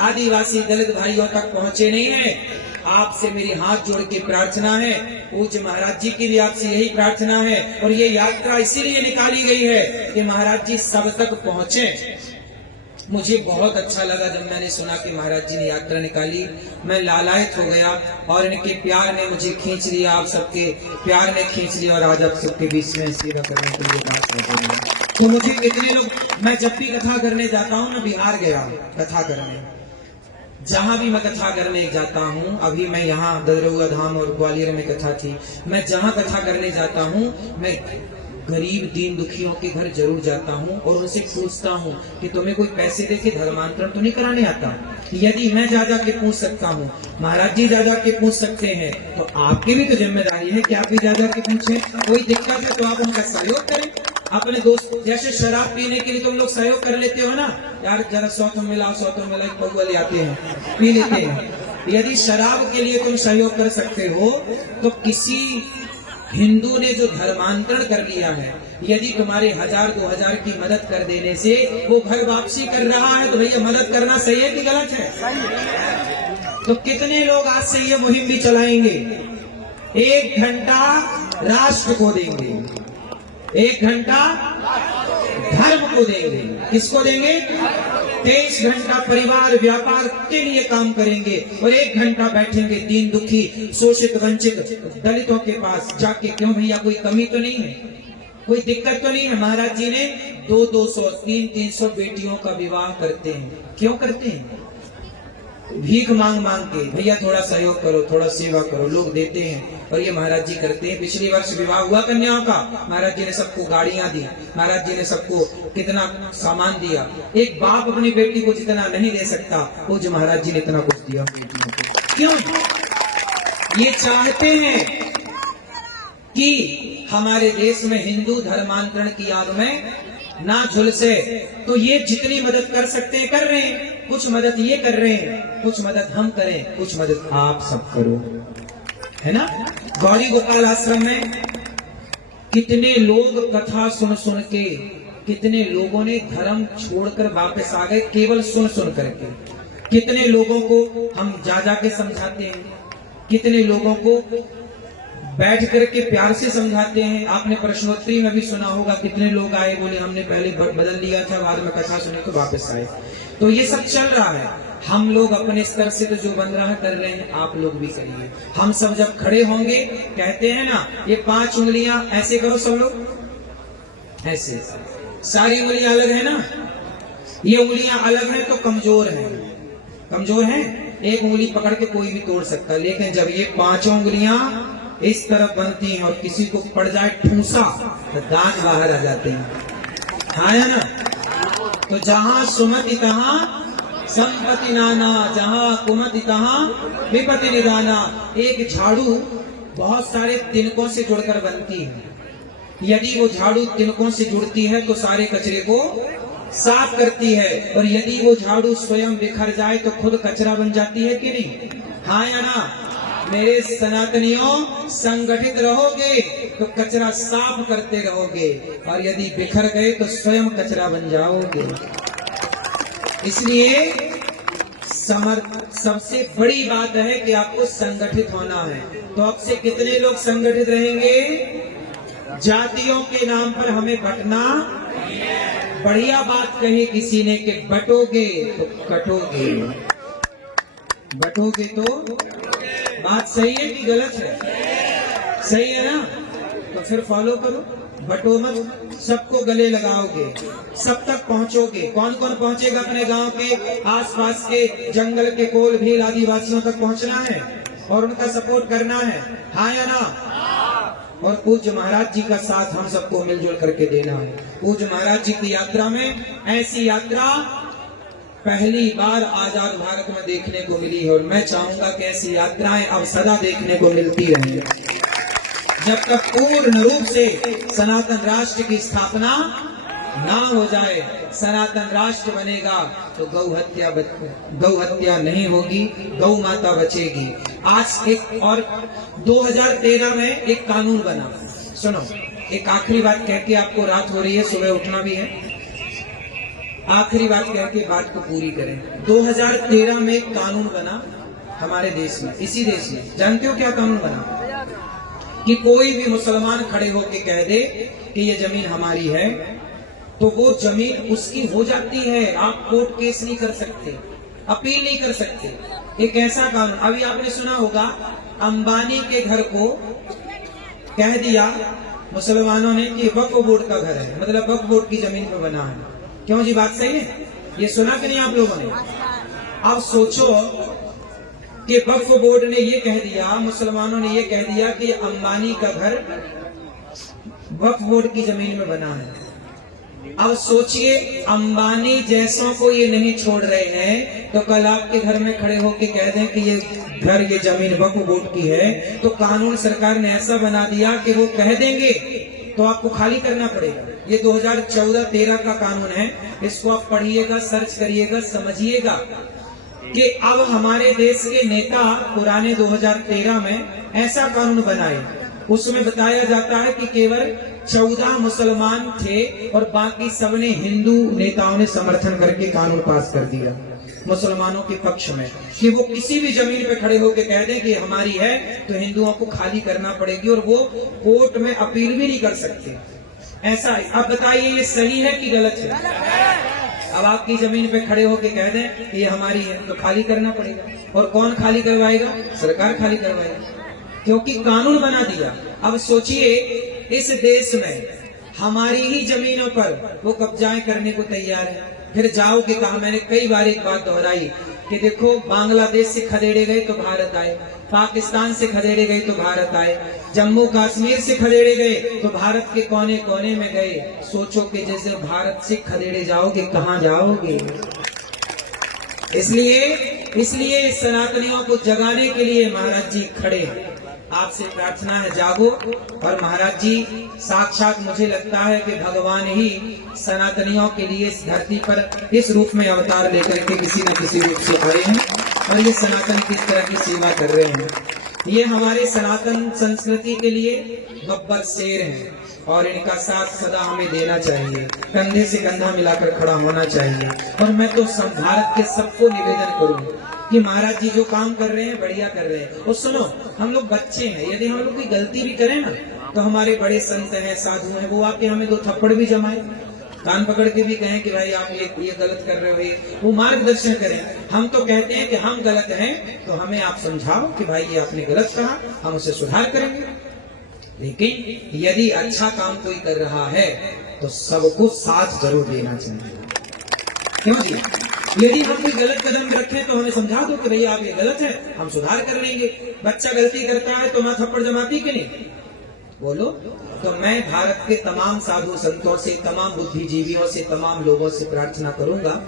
आदिवासी दलित भाइयों तक पहुंचे नहीं है। आपसे मेरी हाथ जोड़ के प्रार्थना है, पूज्य महाराज जी की भी आपसे यही प्रार्थना है। और ये यात्रा इसीलिए निकाली गई है कि महाराज जी सब तक पहुंचे। मुझे बहुत अच्छा लगा जब मैंने सुना कि महाराज जी ने यात्रा निकाली, मैं लालायित हो गया और इनके प्यार ने मुझे खींच लिया, आप सबके प्यार ने खींच लिया और आज आप सबके बीच में सेवा करने के लिए बात कर रही हूं। तो मुझे कितने लोग, मैं जब भी कथा करने जाता हूँ, मैं बिहार गया कथा करने, जहां भी मैं कथा करने जाता हूँ, अभी मैं यहाँ ददरुआ धाम और ग्वालियर में कथा थी, मैं जहाँ कथा करने जाता हूँ, मैं गरीब दीन दुखियों के घर जरूर जाता हूँ और उनसे पूछता हूँ कि तुम्हें कोई पैसे देके धर्मांतरण तो नहीं कराने आता? यदि मैं जा के पूछ सकता हूँ, महाराज जी जा के पूछ सकते हैं, तो आपकी भी तो जिम्मेदारी है कि आप भी जा के पूछें। कोई दिक्कत है तो आप उनका सहयोग करें। अपने दोस्त, जैसे शराब पीने के लिए तुम लोग सहयोग कर लेते हो ना, यार जरा 100 मिलाओ, 100 मिला, एक पौवा ले आते हैं, पी लेते हैं। यदि शराब के लिए तुम सहयोग कर सकते हो, तो किसी हिंदू ने जो धर्मांतरण कर लिया है, यदि तुम्हारे 1000-2000 की मदद कर देने से वो घर वापसी कर रहा है, तो भैया मदद करना सही है कि गलत है? तो कितने लोग आज से ये मुहिम भी चलाएंगे? 1 घंटा राष्ट्र को देंगे, 1 घंटा धर्म को देंगे। किसको देंगे? 23 घंटा परिवार व्यापार के लिए काम करेंगे और 1 घंटा बैठेंगे दीन दुखी शोषित वंचित दलितों के पास जाके। क्यों भैया, कोई कमी तो नहीं है, कोई दिक्कत तो नहीं है? महाराज जी ने 200-200 300 बेटियों का विवाह करते हैं। क्यों करते हैं? भीख मांग मांग के, भैया थोड़ा सहयोग करो, थोड़ा सेवा करो, लोग देते हैं और ये महाराज जी करते हैं। पिछली वर्ष विवाह हुआ कन्याओं का, महाराज जी ने सबको गाड़ियां दी, महाराज जी ने सबको कितना सामान दिया। एक बाप अपनी बेटी को जितना नहीं दे सकता, वो जो महाराज जी ने इतना कुछ दिया बेटियों को। क्यों? ये चाहते हैं कि हमारे देश में हिंदू धर्मांतरण की आग में ना झुलसे। तो ये जितनी मदद कर सकते हैं कर रहे हैं। कुछ मदद ये कर रहे हैं, कुछ मदद हम करें, कुछ मदद आप सब करो, है ना? गौरी गोपाल आश्रम में कितने लोग कथा सुन सुन के, कितने लोगों ने धर्म छोड़कर वापस आ गए केवल सुन सुन करके। कितने लोगों को हम जा के समझाते हैं, कितने लोगों को बैठ करके प्यार से समझाते हैं। आपने प्रश्नोत्तरी में भी सुना होगा, कितने लोग आए, बोले हमने पहले बदल लिया था, बाद में कथा सुने तो वापस आए। तो ये सब चल रहा है। हम लोग अपने स्तर से तो जो बन रहा है कर रहे हैं, आप लोग भी करिए। हम सब जब खड़े होंगे, कहते हैं ना, ये 5 उंगलियां ऐसे करो सब लोग, ऐसे सारी उंगलियां अलग है ना, ये उंगलियां अलग है तो कमजोर है, कमजोर है। एक उंगली पकड़ के कोई भी तोड़ सकता है, लेकिन जब ये 5 उंगलियां इस तरफ बनती हैं और किसी को पड़ जाए ठूसा तो दांत बाहर आ जाते हैं, हाँ है ना? तो जहां सुमति तहां संपत्ति नाना, जहां कुमति तहां विपत्ति निदाना। एक झाड़ू बहुत सारे तिनकों से जुड़कर बनती है। यदि वो झाड़ू तिनकों से जुड़ती है तो सारे कचरे को साफ करती है, और यदि वो झाड़ू स्वयं बिखर जाए तो खुद कचरा बन जाती है कि नहीं? हाँ या ना? मेरे सनातनियों, संगठित रहोगे तो कचरा साफ करते रहोगे, और यदि बिखर गए तो स्वयं कचरा बन जाओगे। इसलिए सबसे बड़ी बात है कि आपको संगठित होना है। तो अब से कितने लोग संगठित रहेंगे? जातियों के नाम पर हमें बंटना, बढ़िया बात कही किसी ने कि बटोगे तो कटोगे, बटोगे तो। बात सही है कि गलत है? सही है ना? तो फिर फॉलो करो, बटो मत, सबको गले लगाओगे, सब तक पहुंचोगे। कौन कौन पहुंचेगा? अपने गांव के आसपास के जंगल के कोल भील आदिवासियों तक पहुंचना है और उनका सपोर्ट करना है, हाँ या ना? और पूज्य महाराज जी का साथ हम सबको मिलजुल करके देना है। पूज्य महाराज जी की यात्रा में, ऐसी यात्रा पहली बार आजाद भारत में देखने को मिली है, और मैं चाहूंगा कि ऐसी यात्राएं अब सदा देखने को मिलती रहें। जब तक पूर्ण रूप से सनातन राष्ट्र की स्थापना ना हो जाए, सनातन राष्ट्र बनेगा तो गौ हत्या नहीं होगी, गौ माता बचेगी। आज एक और 2013 में एक कानून बना, सुनो, एक आखिरी बात कह के, आपको रात हो रही है, सुबह उठना भी है, आखिरी बात कह के बात को पूरी करें। 2013 में एक कानून बना हमारे देश में, इसी देश में जानते हो क्या कानून बना कि कोई भी मुसलमान खड़े होके कह दे कि ये जमीन हमारी है तो वो जमीन उसकी हो जाती है। आप कोर्ट केस नहीं कर सकते, अपील नहीं कर सकते। एक ऐसा कानून, अभी आपने सुना होगा अंबानी के घर को कह दिया मुसलमानों ने कि वक्फ बोर्ड का घर है, मतलब वक्फ बोर्ड की जमीन पर बना है। क्यों जी, बात सही है? ये सुना कि नहीं आप लोगों ने? अब सोचो कि वक्फ बोर्ड ने ये कह दिया, मुसलमानों ने ये कह दिया कि अंबानी का घर वक्फ बोर्ड की जमीन में बना है। अब सोचिए, अंबानी जैसों को ये नहीं छोड़ रहे हैं तो कल आपके घर में खड़े होके कह दें कि ये घर, ये जमीन वक्फ बोर्ड की है, तो कानून सरकार ने ऐसा बना दिया कि वो कह देंगे तो आपको खाली करना पड़ेगा। ये 2014-13 का कानून है, इसको आप पढ़िएगा, सर्च करिएगा, समझिएगा कि अब हमारे देश के नेता पुराने 2013 में ऐसा कानून बनाए। उसमें बताया जाता है कि केवल 14 मुसलमान थे और बाकी सबने, हिंदू नेताओं ने समर्थन करके कानून पास कर दिया मुसलमानों के पक्ष में कि वो किसी भी जमीन पे खड़े होकर कह दें कि हमारी है तो हिंदुओं को खाली करना पड़ेगी और वो कोर्ट में अपील भी नहीं कर सकते। ऐसा है। अब बताइए ये सही है कि गलत है? अब आपकी जमीन पे खड़े होके कह दें कि ये हमारी है तो खाली करना पड़ेगा। और कौन खाली करवाएगा? सरकार खाली करवाएगी, क्योंकि कानून बना दिया। अब सोचिए, इस देश में हमारी ही जमीनों पर वो कब्जाएं करने को तैयार है। फिर जाओगे कहा? मैंने कई बार एक बात दोहराई कि देखो, बांग्लादेश से खदेड़े गए तो भारत आए, पाकिस्तान से खदेड़े गए तो भारत आए, जम्मू कश्मीर से खदेड़े गए तो भारत के कोने कोने में गए। सोचो कि जैसे भारत से खदेड़े जाओगे, कहाँ जाओगे? इसलिए सनातनियों को जगाने के लिए महाराज जी खड़े हैं। आपसे प्रार्थना है, जागो। और महाराज जी साक्षात मुझे लगता है कि भगवान ही सनातनियों के लिए इस धरती पर इस रूप में अवतार लेकर के किसी न किसी रूप से आए हैं और ये सनातन की तरह की सेवा कर रहे हैं। ये हमारे सनातन संस्कृति के लिए गब्बर शेर हैं और इनका साथ सदा हमें देना चाहिए, कंधे से कंधा मिलाकर खड़ा होना चाहिए। और मैं तो भारत के सबको निवेदन करूं कि महाराज जी जो काम कर रहे हैं बढ़िया कर रहे हैं। और सुनो, हम लोग बच्चे हैं, यदि हम लोग कोई गलती भी करें ना तो हमारे बड़े संत हैं, साधु हैं, वो आके हमें 2 थप्पड़ भी जमाए, कान पकड़ के भी कहें कि भाई आप ये गलत कर रहे हो, वो मार्गदर्शन करें। हम तो कहते हैं कि हम गलत हैं तो हमें आप समझाओ कि भाई ये आपने गलत कहा, हम उसे सुधार करेंगे। लेकिन यदि अच्छा काम कोई कर रहा है तो सबको साथ जरूर देना चाहिए। क्यों जी? यदि हम कोई गलत कदम रखें तो हमें समझा दो कि भैया आप ये गलत है, हम सुधार कर लेंगे। बच्चा गलती करता है तो माँ थप्पड़ जमाती कि नहीं? बोलो। तो मैं भारत के तमाम साधु संतों से, तमाम बुद्धिजीवियों से, तमाम लोगों से प्रार्थना करूंगा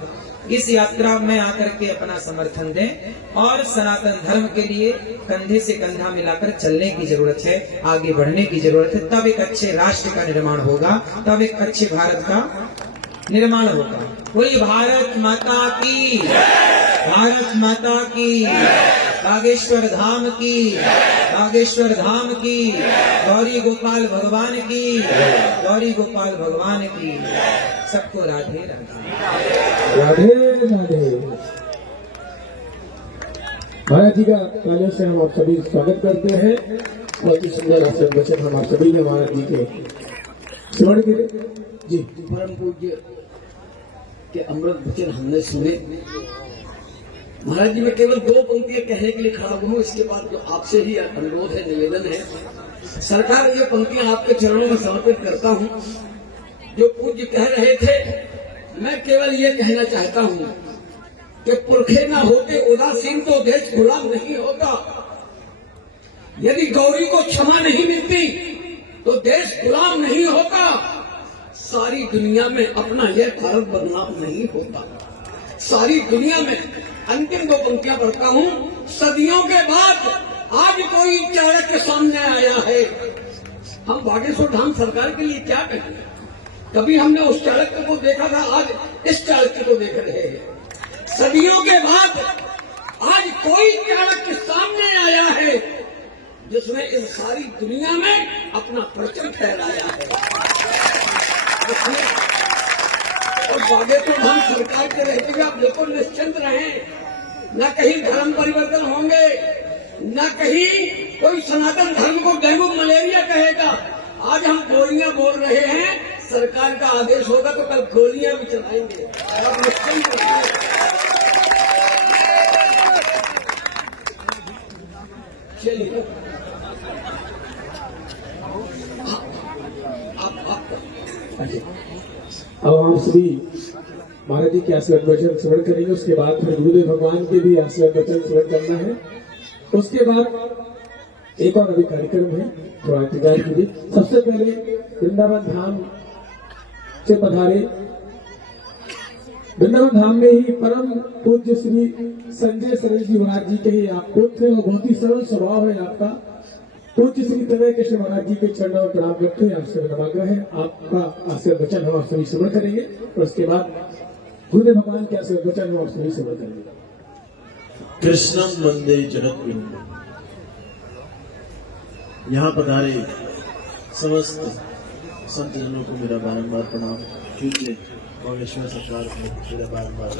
इस यात्रा में आकर के अपना समर्थन दें और सनातन धर्म के लिए कंधे से कंधा मिलाकर चलने की जरूरत है, आगे बढ़ने की जरूरत है। तब एक अच्छे राष्ट्र का निर्माण होगा, तब एक अच्छे भारत का निर्माण होगा। बोलिए भारत माता की, भारत माता की, बागेश्वर धाम की, बागेश्वर धाम की, गौरी गोपाल भगवान की, गौरी गोपाल भगवान की। सबको राधे राधे। राधे राधे। महाराज जी का पहले से हम आप सभी स्वागत करते हैं। बहुत ही सुंदर अवसर वचन हम आप सभी ने महाराज जी के श्रवण के जी। परम पूज्य के अमृत वचन हमने सुने। महाराज जी, मैं केवल 2 पंक्तियां कहने के लिए खड़ा हूँ, इसके बाद जो आपसे ही अनुरोध है, निवेदन है। सरकार, ये पंक्तियां आपके चरणों में समर्पित करता हूँ। जो पूज्य कह रहे थे, मैं केवल ये कहना चाहता हूँ कि पुरखे न होते उदासीन तो देश गुलाम नहीं होता। यदि गौरी को क्षमा नहीं मिलती तो देश गुलाम नहीं होता। सारी दुनिया में अपना यह भारत बदनाम नहीं होता। सारी दुनिया में, अंतिम 2 पंक्तियां पढ़ता हूँ। सदियों के बाद आज कोई चाणक्य के सामने आया है। हम बागेश्वर धाम सरकार के लिए क्या कहें? कभी हमने उस चाणक्य को देखा था, आज इस चाणक्य को देख रहे हैं। सदियों के बाद आज कोई चाणक्य सामने आया है जिसने इस सारी दुनिया में अपना परचम फहराया है। और बागेश्वर धाम सरकार के रहते हुए आप बिल्कुल निश्चिंत रहें न कहीं धर्म परिवर्तन होंगे, न कहीं कोई सनातन धर्म को डेंगू मलेरिया कहेगा। आज हम गोलियां बोल रहे हैं, सरकार का आदेश होगा तो कल गोलियां भी चलाएंगे। आप निश्चिंत रहिए। चलिए अब हम सभी महाराज जी के आशीर्वाद वचन श्रवण करेंगे। उसके बाद फिर गुरुदेव भगवान के भी आशीर्वाद वचन श्रवण करना है। उसके बाद एक और अभी कार्यक्रम है थोड़ा इंतजार कीजिए। सबसे पहले वृंदावन धाम से पधारे, वृंदावन धाम में ही परम पूज्य श्री संजय सरल जी महाराज जी के ही आप पुत्र हैं और बहुत ही सरल स्वभाव है आपका। पूज्य श्री तनय कृष्ण महाराज जी के चरणों में प्रणाम करते हैं, आपसे नमाग्रह है। आपका आशीर्वाद वचन हम आप सभी श्रवण करेंगे और उसके बाद गुरुदेव भगवान के आशीर्वाद वचन हम आप सभी श्रवण करेंगे। कृष्णम वंदे जगत यहाँ पधारे समस्त संत जनों को मेरा बारंबार प्रणाम। पूज्य बागेश्वर सरकार को मेरा बारंबार